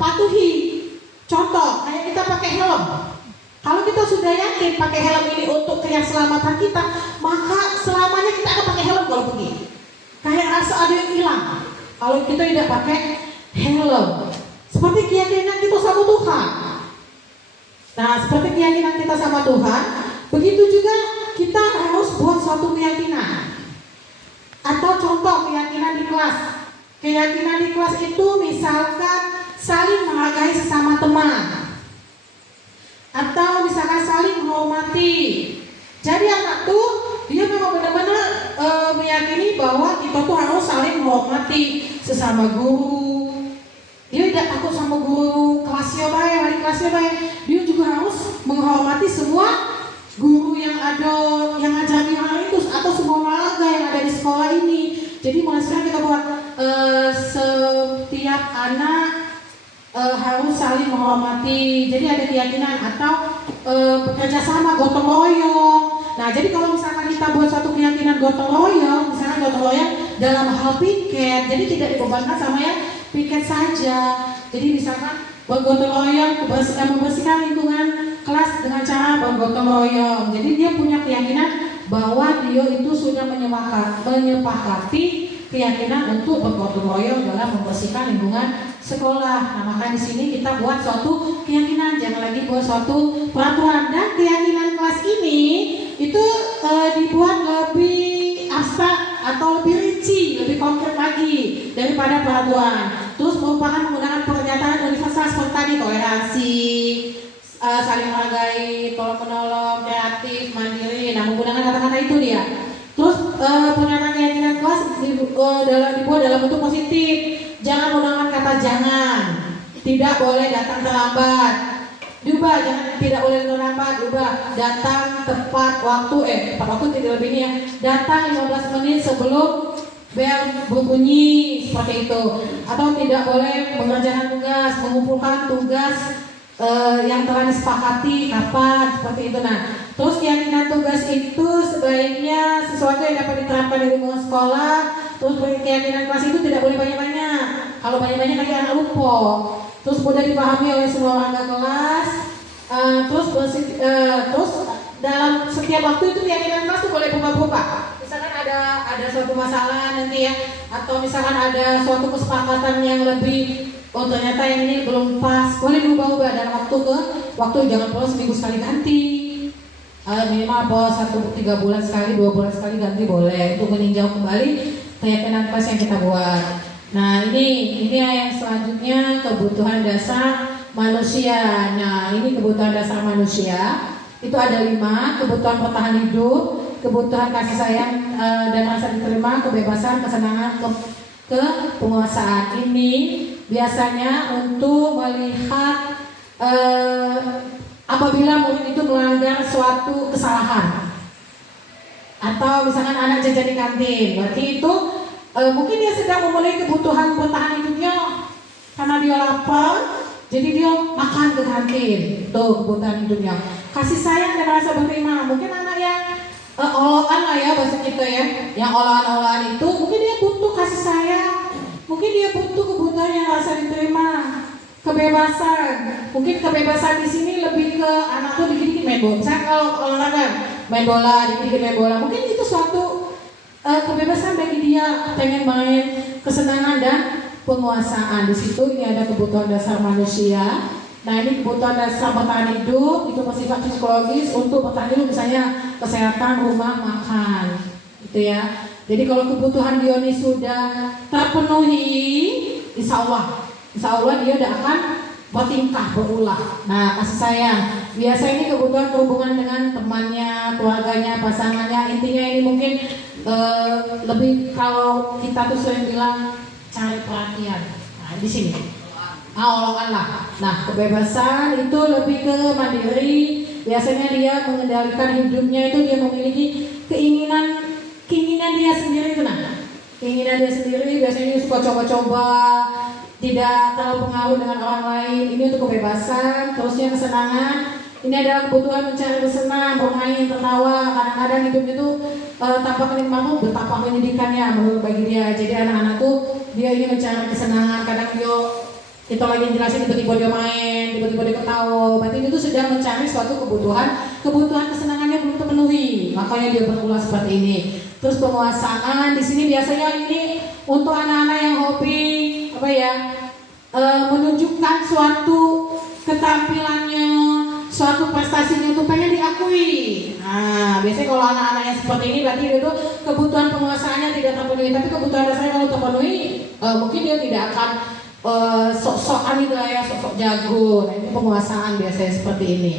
patuhi. Contoh sudah yakin pakai helm ini untuk keselamatan kita, maka selamanya kita akan pakai helm kalau pergi. Kayak rasa ada yang hilang kalau kita tidak pakai helm. Seperti keyakinan kita sama Tuhan. Nah, seperti keyakinan kita sama Tuhan, begitu juga kita harus buat suatu keyakinan. Atau contoh keyakinan di kelas. Keyakinan di kelas itu misalkan saling menghargai sesama teman. Atau misalkan saling menghormati. Jadi anak tuh dia memang benar-benar meyakini bahwa kita tuh harus saling menghormati sesama guru. Dia tidak takut sama guru kelasnya baik, wali kelasnya baik. Dia juga harus menghormati semua guru yang ada, yang ngajarin hal itu, atau semua warga yang ada di sekolah ini. Jadi mulai sekarang kita buat setiap anak harus saling menghormati. Jadi ada keyakinan atau bekerja sama, gotong royong. Nah, jadi kalau misalkan kita buat satu keyakinan gotong royong, misalkan gotong royong dalam hal piket, jadi tidak dibebankan sama yang piket saja. Jadi misalkan bergotong royong membersihkan lingkungan kelas dengan cara bergotong royong. Jadi dia punya keyakinan bahwa dia itu sudah menyepakati keyakinan untuk bergotong royong dalam membersihkan lingkungan sekolah. Nah, maka di sini kita buat suatu keyakinan, jangan lagi buat suatu peraturan. Dan keyakinan kelas ini itu dibuat lebih abstrak atau lebih rinci, lebih konkret lagi daripada peraturan. Terus merupakan menggunakan pernyataan universal seperti tadi, toleransi, saling menghargai, tolong menolong, kreatif, mandiri. Nah, menggunakan kata-kata itu dia. Terus pernyataan keyakinan kelas dibuat dalam bentuk positif. Jangan menggunakan kata jangan, tidak boleh datang terlambat. Diubah, tidak boleh terlambat, diubah datang tepat waktu, tepat waktu tidak lebih ini ya. Datang 15 menit sebelum bel berbunyi, seperti itu. Atau tidak boleh mengerjakan tugas, mengumpulkan tugas yang telah disepakati kapan, seperti itu. Nah, terus keyakinan tugas itu sebaiknya sesuatu yang dapat diterapkan di lingkungan sekolah. Terus keyakinan kelas itu tidak boleh banyak-banyak. Kalau banyak-banyak lagi anak lupa. Terus mudah dipahami oleh semua warga kelas. Terus dalam setiap waktu itu keyakinan kelas itu boleh berubah-ubah. Misalkan ada suatu masalah nanti ya, atau misalkan ada suatu kesepakatan yang lebih, oh ternyata yang ini belum pas, boleh diubah-ubah dalam waktu, jangan perlu seminggu sekali ganti. Minimal 3 bulan sekali, 2 bulan sekali ganti boleh, untuk meninjau kembali keyakinan kelas yang kita buat. Nah, ini yang selanjutnya, kebutuhan dasar manusia. Nah, ini kebutuhan dasar manusia itu ada 5: kebutuhan bertahan hidup, kebutuhan kasih sayang dan rasa diterima, kebebasan, kesenangan, kepenguasaan. Ini biasanya untuk melihat apabila murid itu melanggar suatu kesalahan, atau misalkan anak jajan di kantin, berarti itu mungkin dia sedang memenuhi kebutuhan bertahan hidupnya karena dia lapar, jadi dia makan ke kantin. Tuh kebutuhan hidupnya. Kasih sayang dan rasa berterima. Mungkin anak yang oloan lah ya bahasa kita ya, yang oloan-oloan itu mungkin dia butuh kasih sayang, mungkin dia butuh kebutuhan yang rasa diterima. Kebebasan, mungkin kebebasan di sini lebih ke anak tuh dikit-dikit main bola. Misalnya kalau olahraga main bola, dikit-dikit main bola, mungkin itu suatu kebebasan bagi dia, pengen main, kesenangan dan penguasaan. Di situ ini ada kebutuhan dasar manusia. Nah, ini kebutuhan dasar bertahan hidup, itu bersifat psikologis untuk bertahan hidup, misalnya kesehatan, rumah, makan, gitu ya. Jadi kalau kebutuhan dia ini sudah terpenuhi, insya Allah dia tidak akan bertingkah berulah. Nah, kasih sayang, biasa ini kebutuhan berhubungan dengan temannya, keluarganya, pasangannya. Intinya ini mungkin lebih, kalau kita tuh sering bilang cari perhatian. Nah, di sini olokan lah. Nah, kebebasan itu lebih ke mandiri. Biasanya dia mengendalikan hidupnya, itu dia memiliki keinginan dia sendiri itu. Nah, keinginan dia sendiri, biasanya dia suka coba-coba, tidak terlalu pengaruh dengan orang lain. Ini untuk kebebasan. Terusnya kesenangan, ini adalah kebutuhan mencari bersenang, bermain, tertawa. Kadang-kadang hidup itu tanpa kenikmatan betapa menyedihkannya menurut bagi dia. Jadi anak-anak tuh dia ingin mencari kesenangan. Kadang dia kita lagi jelasin tiba-tiba dia main, tiba-tiba dia ketawa, berarti itu sudah mencari suatu kebutuhan kesenangannya belum terpenuhi, makanya dia berulah seperti ini. Terus penguasaan di sini biasanya ini untuk anak-anak yang hobi menunjukkan suatu ketampilannya, suatu prestasinya itu pengen diakui. Nah, biasanya kalau anak-anak yang seperti ini berarti itu kebutuhan penguasaannya tidak terpenuhi, tapi kebutuhan dasarnya kalau terpenuhi, mungkin dia tidak akan sok-sokan itu ya, sok-sok jago. Nah, itu penguasaan biasanya seperti ini.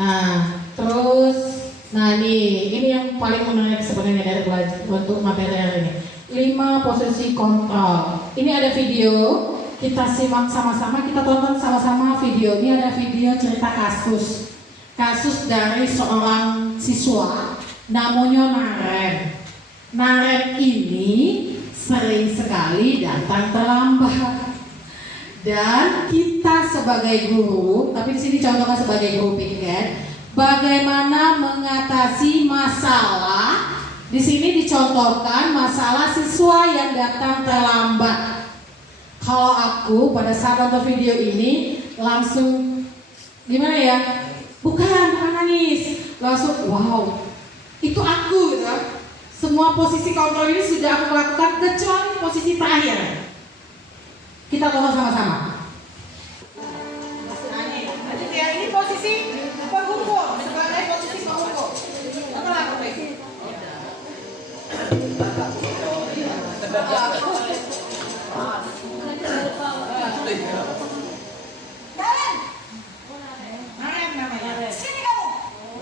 Nah, terus, ini yang paling menarik sebenarnya dari belajar untuk materi hari ini. 5 posisi kontrol. Ini ada video, kita simak sama-sama, kita tonton sama-sama video. Ini ada video cerita kasus dari seorang siswa, namanya Naren. Naren ini sering sekali datang terlambat. Dan kita sebagai guru, tapi di sini contohnya sebagai guru piket, bagaimana mengatasi masalah. Di sini dicontohkan masalah siswa yang datang terlambat. Kalau aku pada saat nonton video ini langsung gimana ya? Bukan nangis, langsung wow, itu aku gitu. Semua posisi kontrol ini sudah aku lakukan kecuali posisi terakhir. Kita tonton sama-sama. Ini posisi penghukum, sebagai posisi penghukum. Apa lakukan? Naren namanya. Sini kamu.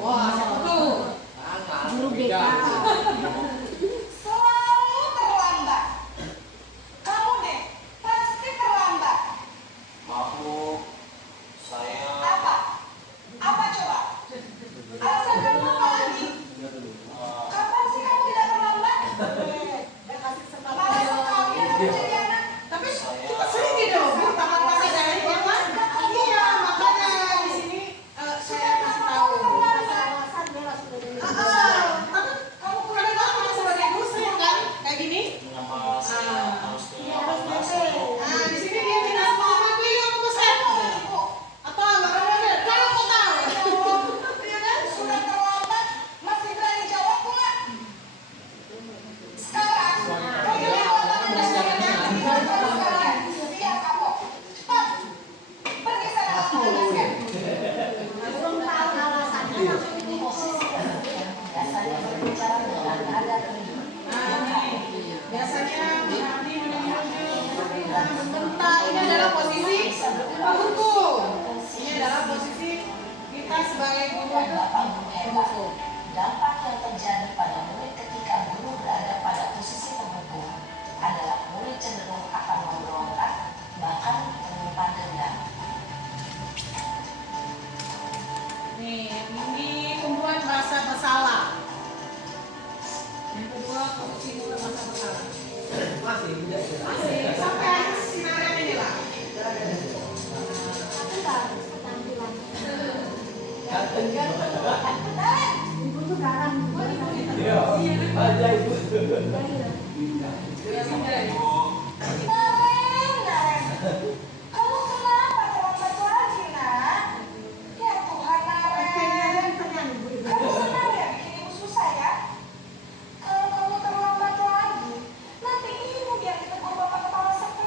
Wah, siapa tuh? Guru BK. Selalu terlambat. Kamu deh, pasti terlambat. Maaf, saya Apa? Apa coba? Alasan kamu apa lagi? Kapan sih kamu tidak terlambat? Malah sekali kamu jadi anak. Tapi kita sering gitu loh, Bu. Taman masa dari bawah. Iya, makanya di sini saya kasih tahu. Tapi kamu kurang apa sebagai guru sering kan kayak gini? Nah, di sini dia tidak memahami kamu pesan. Apa nggak ada? Kalau kau tahu. Iya kan? Sudah terlambat, masih berani jawab nggak? Sekarang, kamu lihat kamu. Cepat, pergi sana. Belum tahu alasannya. Biasanya berbicara dengan nada Biasanya berarti bentar. Ini adalah posisi penghukum. Ini adalah posisi kita sebagai guru penghukum. Dampak yang terjadi pada murid ketika guru berada pada posisi penghukum adalah murid cenderung akan memberontak, bahkan menyimpan dendam. Nih, ini membuat merasa bersalah. Yang kedua, posisi membuat merasa bersalah. Masih sampai sinarnya ini lah. Kamu kenapa terlambat lagi, nak? Ya Tuhan, Naren. Kamu senang ya bikin ibu susah ya? Kalau kamu terlambat lagi, nanti ibu yang ditegur bapak kepala sekolah.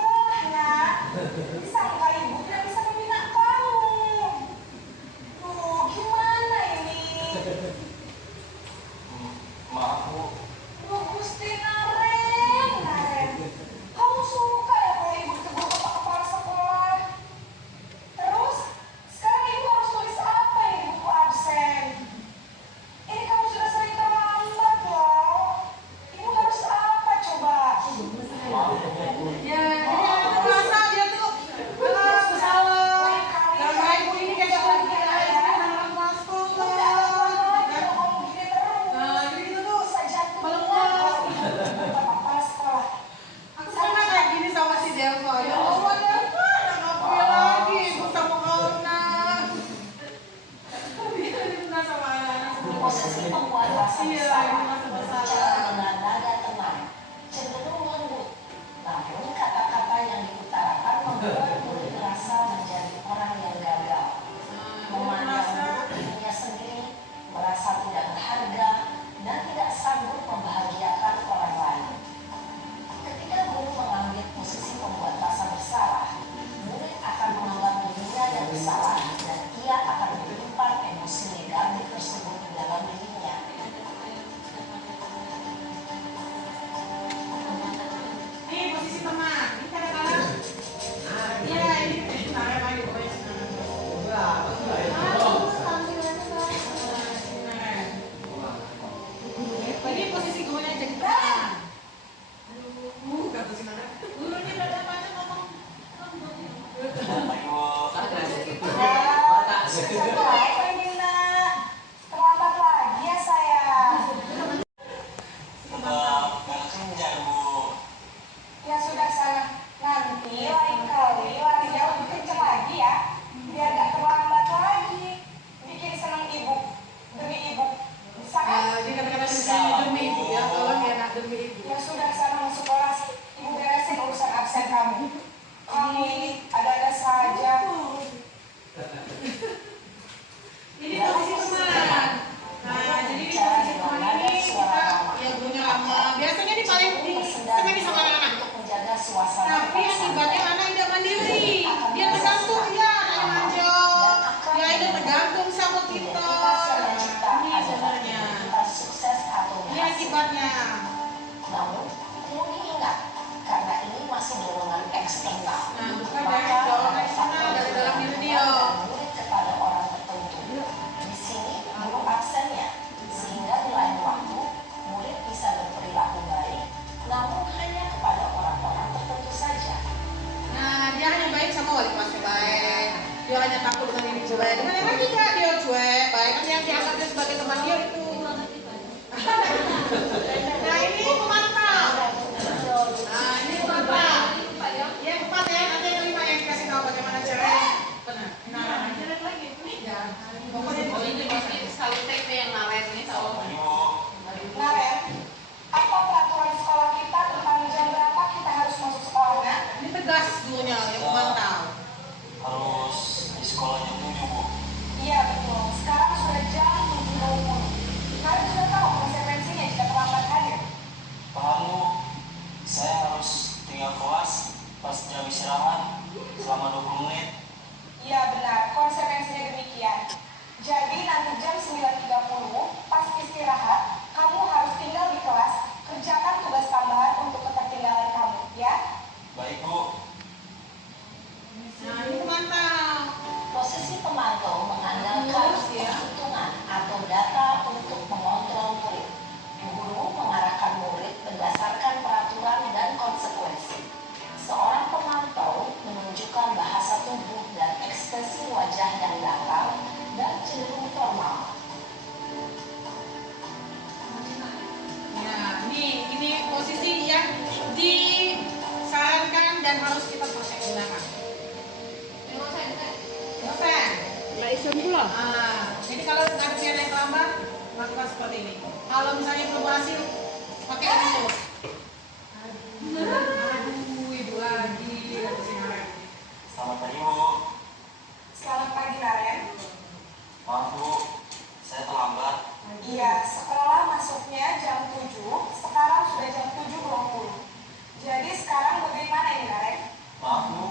banyak takut dengan ini cuek. Dengan yang lain juga dia cuek, baik kan yang dianggap dia sebagai teman dia itu. Nah ini pemantau. Nah ini pemantau. Yang keempat ya, nanti yang kelima yang dikasih tahu bagaimana cara. Benar. Nah, jalan lagi. Ya. Pokoknya ini pasti selalu TP yang Naren ini tahu. Naren, apa peraturan sekolah kita tentang jam berapa kita harus masuk sekolahnya? ini tegas dulunya yang pemantau. Harus di sekolahnya 7, Bu. Iya betul, sekarang sudah jam 7.20. Kalian sudah tahu konsekuensinya jika terlambat hadir? Paham, Bu. Saya harus tinggal kelas pas jam istirahat selama 20 menit. Iya benar, konsekuensinya demikian. Jadi nanti jam 9.30 pas istirahat, kamu harus tinggal di kelas, kerjakan tugas tambahan untuk ketertinggalan kamu, ya? Baik, Bu. Nah ini pemantau. Posisi pemantau mengandalkan perhitungan atau data untuk mengontrol murid. Guru mengarahkan murid berdasarkan peraturan dan konsekuensi. Seorang pemantau menunjukkan bahasa tubuh dan ekspresi wajah yang datar dan cenderung formal. Nah ini posisi yang disarankan dan harus kita praktek gunakan. Dosen. Jadi kalau ngadepin yang terlambat, lakukan seperti ini. Kalau misalnya belum berhasil, pakai terus. Aduh, ibu lagi. Selamat pagi, Bu. Selamat pagi, Naren. Maaf, Bu. Saya terlambat. Iya, sekolah masuknya jam 7, sekarang sudah jam 7.20. Jadi sekarang bagaimana ini, Naren? Maaf, Bu.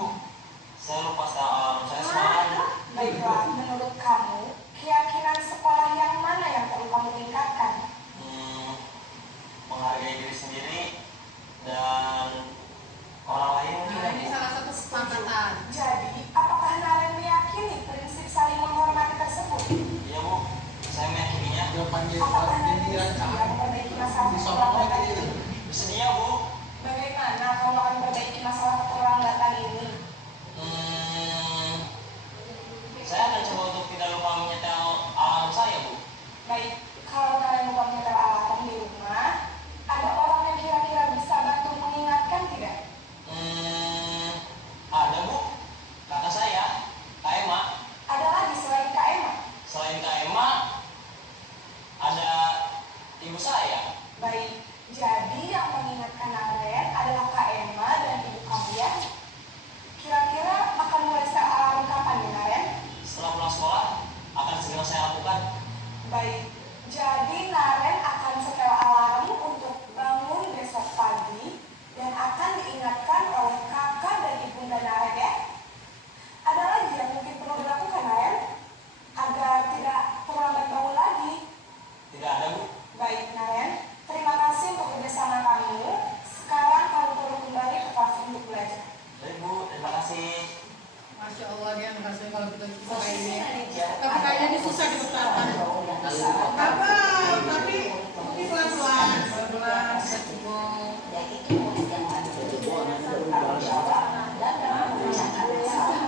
Saya lupa setel alarm saya semalam. Baiklah, menurut kamu, keyakinan sekolah yang mana yang perlu kamu tingkatkan? Menghargai diri sendiri dan orang lain mungkin. Nah, ini salah satu kesepakatan. Jadi, apakah Naren meyakini prinsip saling menghormati tersebut? Iya, Bu. Saya meyakininya. Apakah Naren bersedia memperbaiki masalah keterlambatan ini? Bersedia, Bu. Bagaimana kamu akan memperbaiki masalah keterlambatan ini? Saya akan coba untuk tidak lupa menyetel alarm saya, Bu. Baik, kalau Naren lupa menyetel alarm di rumah, ada orang yang kira-kira bisa bantu mengingatkan tidak? Ada, Bu. Kakak saya, Kak Emma. Ada lagi selain Kak Emma? Selain Kak Emma, ada ibu saya. Baik, jadi yang mengingatkan Naren adalah Kak Emma dan ibu kalian. Kira-kira akan mulai setel alarm kapan nih, Naren? Setelah pulang sekolah, akan segera saya lakukan. Baik, jadi Naren akan setel alarm untuk bangun besok pagi dan akan diingatkan oleh kakak dan ibunda Naren ya. Ada lagi yang mungkin perlu dilakukan, Naren? Agar tidak terlambat bangun lagi. Tidak ada, Bu. Baik, Naren. Terima kasih untuk kerjasama kamu. Sekarang kamu perlu kembali ke kelas untuk belajar. Baik, Bu. Terima kasih. Masya Allah dia ngerasa kalau kita bisa kayak ini. Tapi kayaknya ini susah diterapkan. Kabar, tapi pelan-pelan, pelan-pelan, coba. Yaitu murid yang mandiri, bertanggung jawab, dan dapat mengerjakan masalah.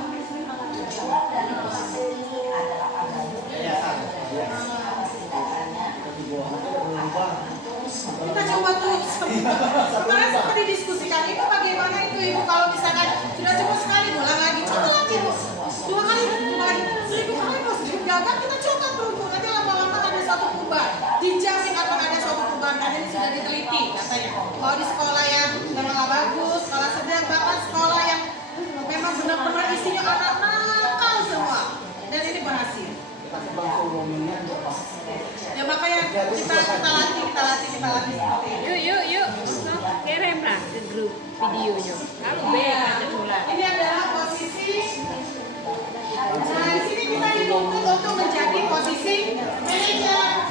Tujuan dari posisi ini adalah agar murid dapat merefleksi atas tindakannya Kita coba tuh. Kemarin sempat didiskusikan itu bagaimana itu ibu kalau misalkan sudah coba sekali ulang lagi, coba lagi bu. 2 kali, 1000 kali harus dijaga, kita coba terus. Nanti lama-lama ada suatu perubahan. Dijamin akan ada suatu perubahan dan ini sudah diteliti katanya. Kalau di sekolah yang memang nggak bagus, sekolah sedang, bahkan sekolah yang memang benar-benar isinya anak nakal semua. Dan ini berhasil. Ya makanya kita latih seperti itu. Yuk. Kirim lah ke grup videonya. Kamu ada mulai. Ini adalah posisi. Nah, di sini kita dituntut untuk menjadi posisi manajer.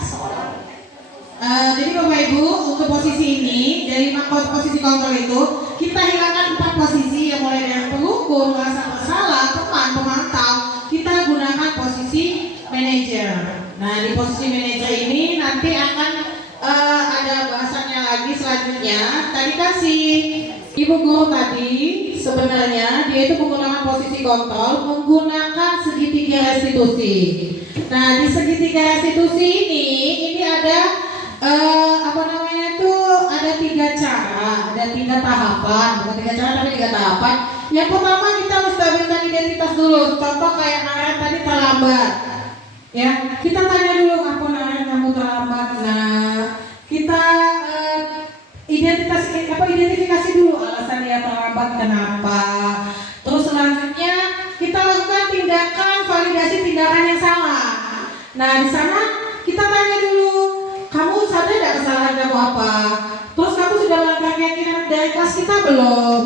Jadi Bapak Ibu, untuk posisi ini dari posisi kontrol itu kita hilangkan 4 posisi yang mulai dari pengukur, merasa bersalah, teman, pemantau. Kita gunakan posisi manajer. Nah, di posisi manajer ini nanti akan ada bahasannya lagi selanjutnya. Tadi kan si Ibu Guru tadi sebenarnya dia itu menggunakan posisi kontrol menggunakan segitiga restitusi. Nah, di segitiga restitusi ini ada ada 3 cara, ada 3 tahapan, bukan 3 cara tapi 3 tahapan. Yang pertama kita menstabilkan identitas dulu. Contoh kayak Naren tadi terlambat. Ya, kita tanya dulu, apa Naren kamu terlambat? Nah, kita identifikasi dulu alasan dia terlambat kenapa. Terus selanjutnya kita lakukan tindakan validasi tindakan yang salah. Nah, di sana kita tanya dulu, kamu sadar tidak kesalahan kamu apa? Terus kamu sudah melakukan keyakinan dari kelas kita belum?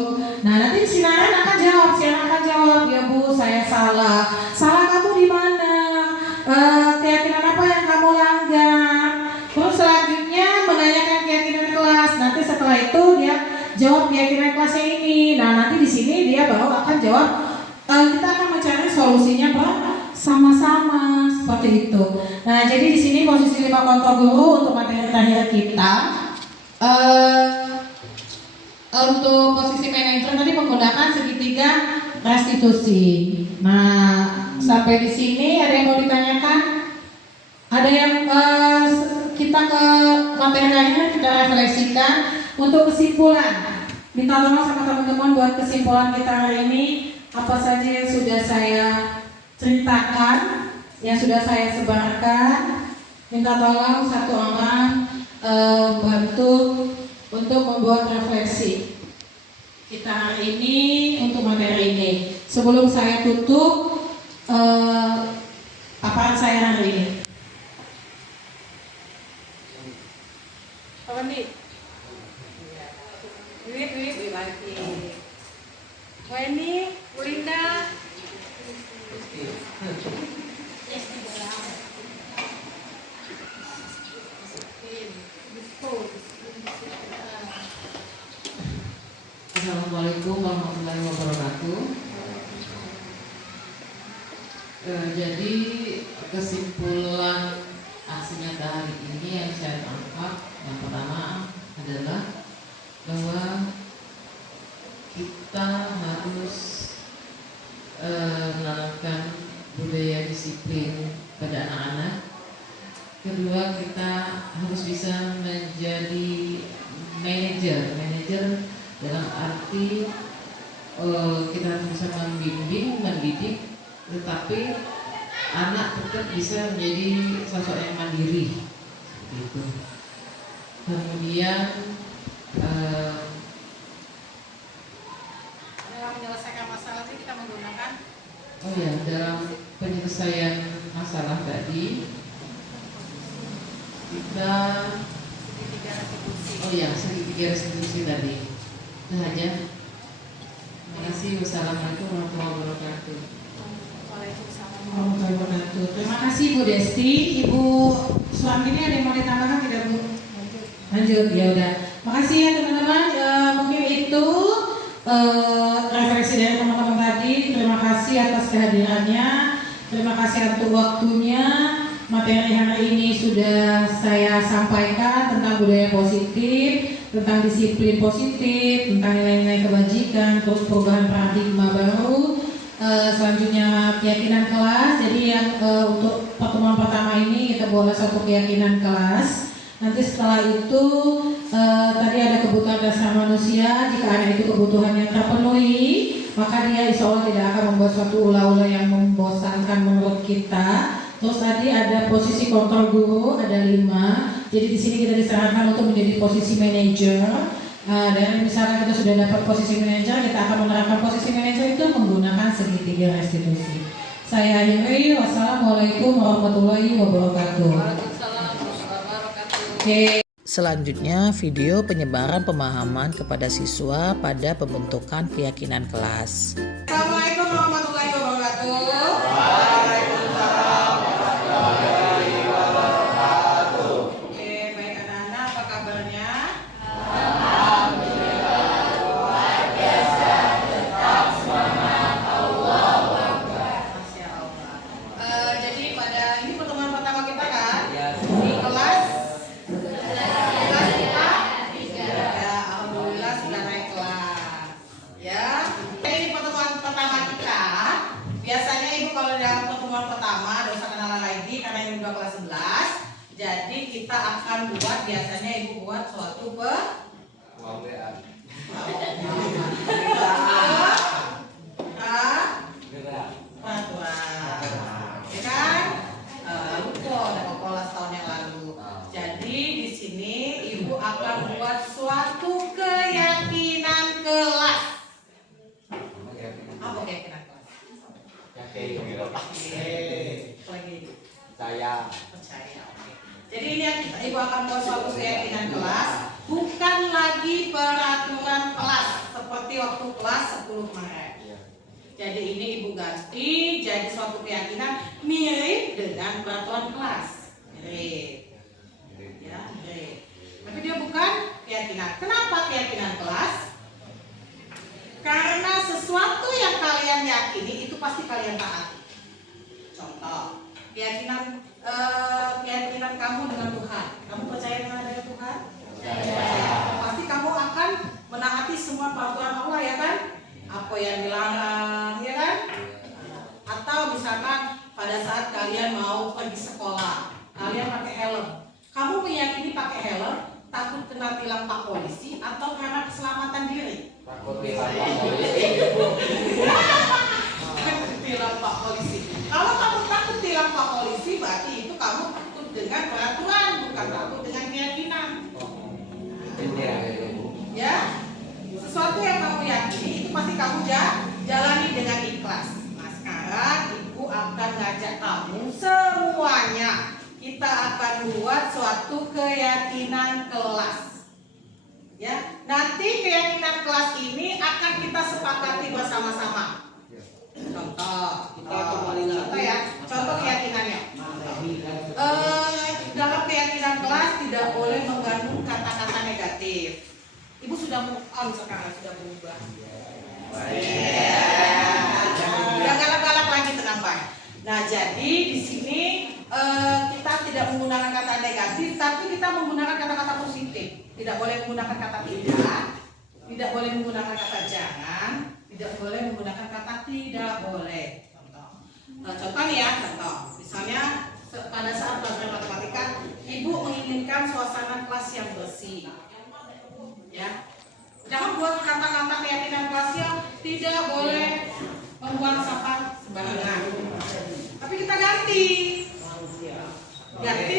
Nah, nanti si Naren akan jawab, ya Bu, saya salah. Salah kamu di mana? Keyakinan apa yang kamu langgar? Terus selanjutnya menanyakan keyakinan kelas. Nanti setelah itu dia jawab keyakinan kelasnya ini. Nah, nanti di sini dia baru akan jawab. Kita akan mencari solusinya sama-sama seperti itu. Nah, jadi di sini posisi 5 kontrol guru untuk materi terakhir kita. Untuk posisi manajer tadi menggunakan segitiga restitusi. Nah, sampai di sini ada yang mau ditanyakan? Ada yang kita ke materinya kita refleksikan untuk kesimpulan. Minta tolong sama teman-teman buat kesimpulan kita hari ini apa saja yang sudah saya ceritakan, yang sudah saya sebarkan. Minta tolong satu orang bantu untuk membuat refleksi kita hari ini untuk materi ini. Sebelum saya tutup paparan saya hari ini. Apa nih? Duit lagi. Weni, Linda. Assalamualaikum warahmatullahi wabarakatuh. Jadi kesimpulan aksi nyata hari ini yang saya tangkap yang pertama adalah bahwa kita harus menanamkan budaya disiplin pada anak-anak. Kedua, kita harus bisa menjadi manajer dalam arti kita harus bisa membimbing, mendidik, tetapi anak tetap bisa menjadi sosok yang mandiri, seperti itu. Kemudian Dalam menyelesaikan masalah ini kita menggunakan dalam penyelesaian masalah tadi kita segitiga restitusi tadi. Itu saja. Terima kasih. Wassalamualaikum warahmatullahi wabarakatuh. Waalaikumsalam warahmatullahi wabarakatuh. Terima kasih Bu Desti. Ibu Suami ini ada yang mau ditambahkan tidak Bu? Lanjut, ya udah. Makasih ya teman-teman. Mungkin itu refleksi dari teman-teman tadi. Terima kasih atas kehadirannya. Terima kasih untuk waktunya. Materi hari ini sudah saya sampaikan tentang budaya positif, tentang disiplin positif, tentang nilai-nilai kebajikan, terus perubahan paradigma baru. Selanjutnya keyakinan kelas. Jadi yang untuk pertemuan pertama ini kita boleh satu keyakinan kelas. Nanti setelah itu tadi ada kebutuhan dasar manusia. Jika ada itu kebutuhannya terpenuhi, maka dia insya Allah tidak akan membuat suatu ula-ula yang membosankan menurut kita. Terus tadi ada posisi kontrol guru, ada 5. Jadi di sini kita disarankan untuk menjadi posisi manajer. Dan misalnya kita sudah dapat posisi manajer, kita akan menerapkan posisi manajer itu menggunakan segitiga restitusi. Saya akhiri. Wassalamualaikum warahmatullahi wabarakatuh. Oke. Selanjutnya, video penyebaran pemahaman kepada siswa pada pembentukan keyakinan kelas. Assalamualaikum warahmatullahi wabarakatuh. Oke, baik anak-anak, apa kabarnya? Masya Allah. Jadi pada ini pertemuan pertama kita kan? Di kelas kita? Ya, alhamdulillah sudah naik kelas. Ya. siswa kelas 11. Jadi kita akan buat, biasanya ibu buat suatu peraturan, ya kan? Lupa ada kelas tahun yang lalu. Jadi di sini ibu akan buat suatu keyakinan kelas. Apa keyakinan kelas? Saya Percaya. Oke. Jadi ini yang ibu akan buat suatu keyakinan kelas, bukan lagi peraturan kelas seperti waktu kelas 10 kemarin. Jadi ini ibu ganti jadi suatu keyakinan mirip dengan peraturan kelas. Mirip. Ya, mirip. Tapi dia bukan keyakinan. Kenapa keyakinan kelas? Karena sesuatu yang kalian yakini itu pasti kalian taati. Contoh, keyakinan kamu dengan Tuhan. Kamu percaya dengan adanya Tuhan? Percaya. Pasti kamu akan menaati semua peraturan Allah, ya kan? Apa yang dilarang, ya kan? Atau misalkan pada saat kalian mau pergi sekolah, kalian pakai helm. Kamu meyakini pakai helm takut kena tilang Pak Polisi atau karena keselamatan diri? takut Tilang Pak Polisi. Kalau kamu takut tilang Pak Polisi, berarti itu kamu takut dengan peraturan, bukan takut dengan keyakinan. Ya, sesuatu yang kamu yakini itu pasti kamu jalani dengan ikhlas. Nah, sekarang ibu akan ngajak kamu semuanya. Kita akan buat suatu keyakinan kelas. Ya, nanti keyakinan kelas ini akan kita sepakati bersama-sama. Contoh ya, contoh keyakinannya. Dalam keyakinan kelas tidak boleh mengandung kata-kata negatif. Ibu sudah move on sekarang, sudah berubah. Udah galak-galak lagi, tenang baik. Nah, jadi di sini kita tidak menggunakan kata negatif, tapi kita menggunakan kata-kata positif. Tidak boleh menggunakan kata tidak boleh menggunakan kata jangan, tidak boleh menggunakan kata tidak boleh. Contoh nih ya, contoh. Misalnya pada saat pelajaran matematika, ibu menginginkan suasana kelas yang bersih. Ya, jangan buat kata-kata keyakinan kelasnya tidak boleh membuang sampah sembarangan. Tapi kita ganti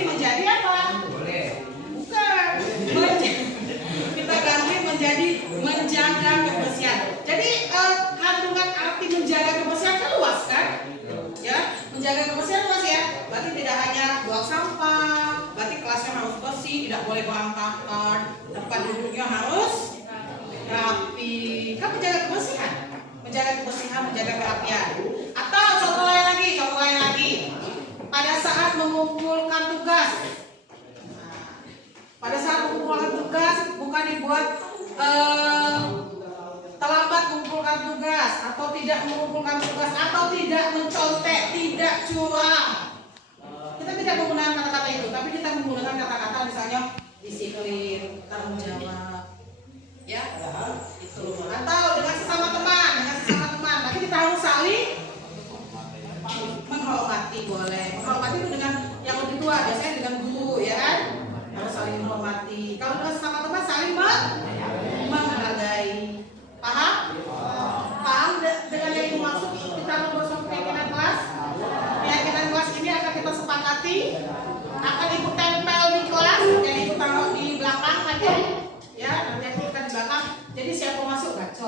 menjadi apa? Bukan. Kita ganti menjadi menjaga kebersihan. Jadi kandungan arti menjaga kebersihan kan luas kan? Ya, menjaga kebersihan luas ya. Berarti tidak hanya buang sampah, berarti kelasnya harus bersih, tidak boleh berantakan, tempat duduknya harus rapi. Kan menjaga kebersihan, menjaga kerapian. Atau contoh lain lagi. Pada saat mengumpulkan tugas. Pada saat mengumpulkan tugas bukan dibuat terlambat mengumpulkan tugas atau tidak mengumpulkan tugas atau tidak mencontek, tidak curang. Kita tidak menggunakan kata-kata itu, tapi kita menggunakan kata-kata misalnya disiplin, tanggung jawab, ya, itu. Atau dengan sesama teman. Tapi kita harus saling menghormati, boleh. Menghormati itu dengan yang lebih tua, biasanya dengan guru, ya kan? Harus saling menghormati. Kalau dengan sesama teman saling menghargai. Paham? Paham dengan yang dimaksud kita membuat suatu keyakinan kelas? Keyakinan kelas ini akan kita sepakati, akan ibu tempel di kelas, dan ibu taruh di belakang nanti, ya, nanti kita di belakang. Jadi siapa masuk baca.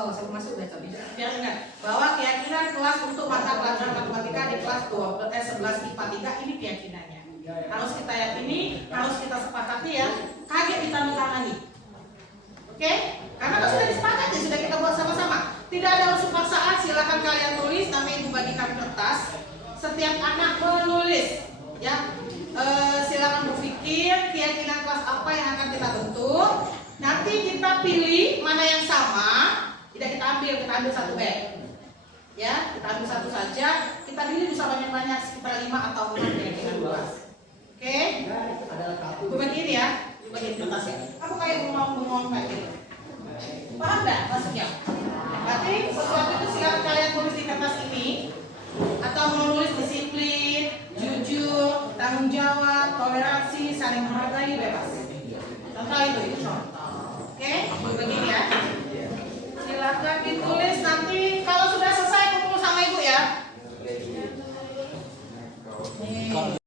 Biar ingat bahwa keyakinan kelas untuk mata pelajaran matematika di kelas 11 IPA 3 ini keyakinannya. Harus kita yakini, harus kita sepakati ya. Kaget ditandatangani. Oke? Karena kan sudah disepakati, sudah kita buat sama-sama. Tidak ada unsur paksaan, silakan kalian tulis, nanti ibu bagikan kertas. Setiap anak menulis, ya. Silakan berpikir keyakinan kelas apa yang akan kita bentuk. Nanti kita pilih mana yang sama. Tidak kita ambil satu bag. Ya, kita ambil satu saja. Kita pilih bisa banyak-banyak, sekitar 5 atau 6 keyakinan kelas. Oke? Gue bagiin ya. Bagian kertasnya. Aku kayak bengong kayak gitu. Paham nggak maksudnya? Berarti sesuatu itu silakan kalian tulis di kertas ini, atau menulis disiplin, jujur, tanggung jawab. saling menghargai bebas. Contoh itu contoh. Oke, begini ya. Silakan ditulis nanti kalau sudah selesai kumpul sama ibu ya. Nih.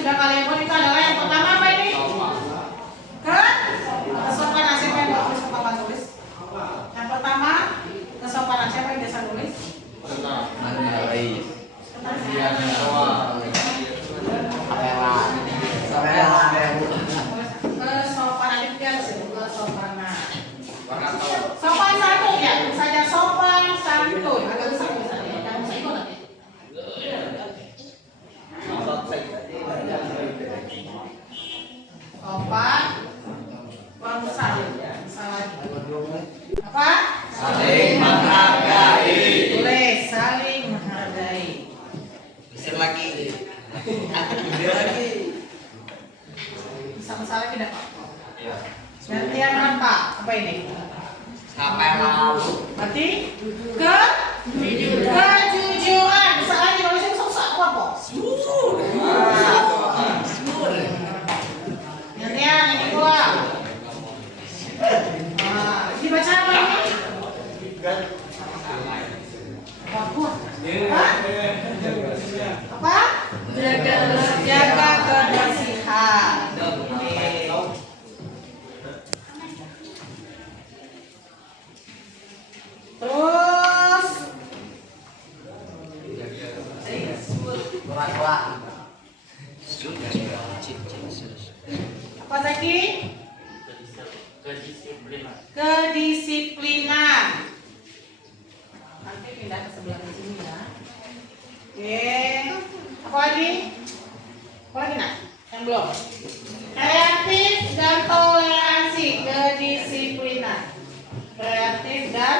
Sudah kalian buat itu adalah yang pertama apa ini? Kesopanan. Siapa yang buat kesopanan tulis? Yang pertama kesopanan, siapa yang biasa nulis? Kesopanan itu dia kesopanan. Sopan santun ya, saja sopan santun. Agak besar misalnya, jangan saya ikut nanti. Sopan, bangsa, salah. Apa? Saling menghargai. Boleh, saling menghargai. Bisa lagi. Bisa lagi. Bisa masalah tidak? Gantian apa? Apa ini? Sampai mau. Berarti kejujuran. Bisa lagi kalau saya susah apa kok? Gantian yang kedua. Dibaca apa ini? Bagus. Apa? Jaga kebersihan. Terus apa lagi? Kedisiplinan. Nanti pindah ke sebelah sini ya. Oke. Apa lagi? Apa lagi nak? Yang belum. Kreatif dan toleransi. Kedisiplinan. Kreatif dan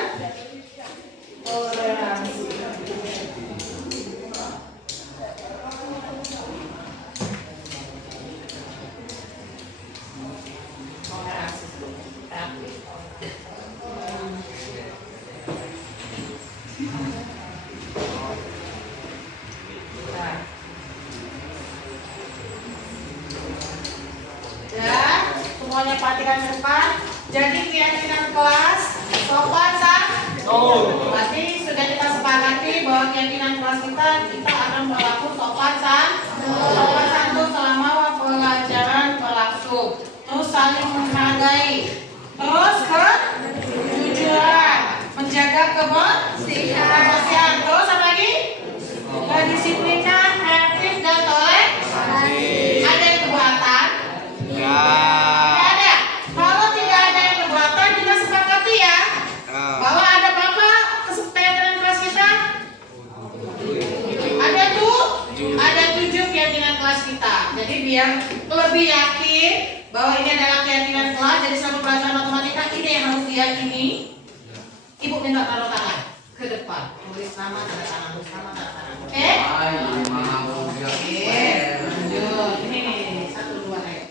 toleransi. Semuanya perhatikan ke depan. Jadi keyakinan kelas sopan santun. Berarti sudah kita sepakati bahwa keyakinan kelas kita akan berlaku sopan santun selama pelajaran berlangsung. Terus saling menghargai. Terus kejujuran, menjaga kebersihan. Terus apa lagi? Kedisiplinan, kreatif dan toleransi. Ada keberatan. biar lebih yakin bahwa ini adalah keyakinan kelas. Jadi selama pelajaran matematika ini yang harus diyakini. Ibu minta taruh tangan ke depan, tulis nama, tanda tangan, tulis nama, tanda tangan. Oke? Oke. Lanjut. Ini 1, 2, ayo.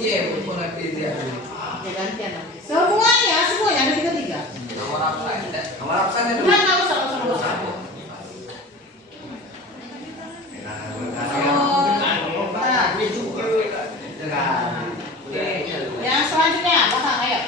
Iya, boleh dia. Oke, gantian nanti. Semuanya ada 3-3. Nomor absen itu. Nggak usah. Yang selanjutnya, pasang, ayo.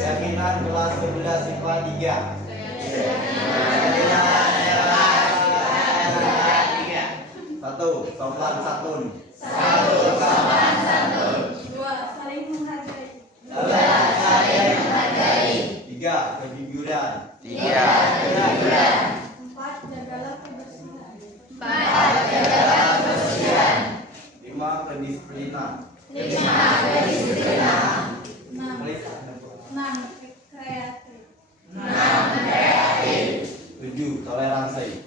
Keyakinan kelas 11 IPA 3. 1. Sopan santun. 2. Saling menghargai. 3. Kejujuran. 4. Jagalah kebersihan. 5. Kedisiplinan. 6. Kreatif. 7. Toleransi.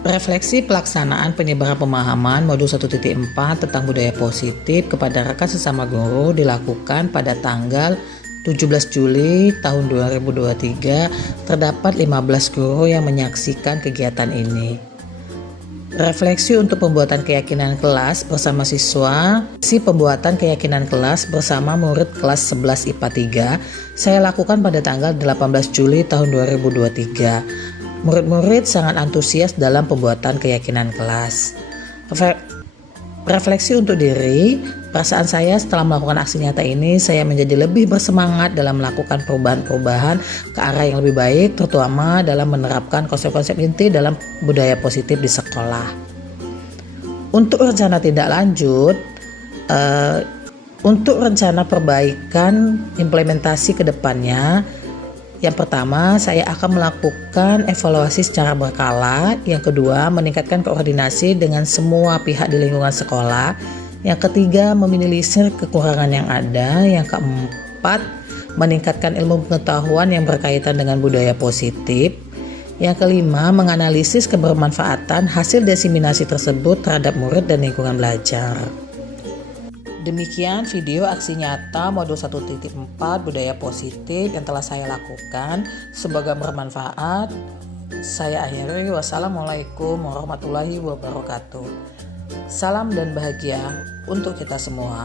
Refleksi pelaksanaan penyebaran pemahaman modul 1.4 tentang budaya positif kepada rekan sesama guru dilakukan pada tanggal 17 Juli tahun 2023. Terdapat 15 guru yang menyaksikan kegiatan ini. Refleksi untuk pembuatan keyakinan kelas bersama siswa. Pembuatan keyakinan kelas bersama murid kelas 11 IPA 3 saya lakukan pada tanggal 18 Juli tahun 2023. Murid-murid sangat antusias dalam pembuatan keyakinan kelas. Refleksi untuk diri. Perasaan saya setelah melakukan aksi nyata ini, saya menjadi lebih bersemangat dalam melakukan perubahan-perubahan ke arah yang lebih baik, terutama dalam menerapkan konsep-konsep inti dalam budaya positif di sekolah. Untuk rencana tindak lanjut, untuk rencana perbaikan implementasi ke depannya, yang pertama, saya akan melakukan evaluasi secara berkala. Yang kedua, meningkatkan koordinasi dengan semua pihak di lingkungan sekolah. Yang ketiga, meminimalisir kekurangan yang ada. Yang keempat, meningkatkan ilmu pengetahuan yang berkaitan dengan budaya positif. Yang kelima, menganalisis kebermanfaatan hasil diseminasi tersebut terhadap murid dan lingkungan belajar. Demikian video aksi nyata modul 1.4 budaya positif yang telah saya lakukan. Semoga bermanfaat. Saya akhiri. Wassalamualaikum warahmatullahi wabarakatuh. Salam dan bahagia untuk kita semua.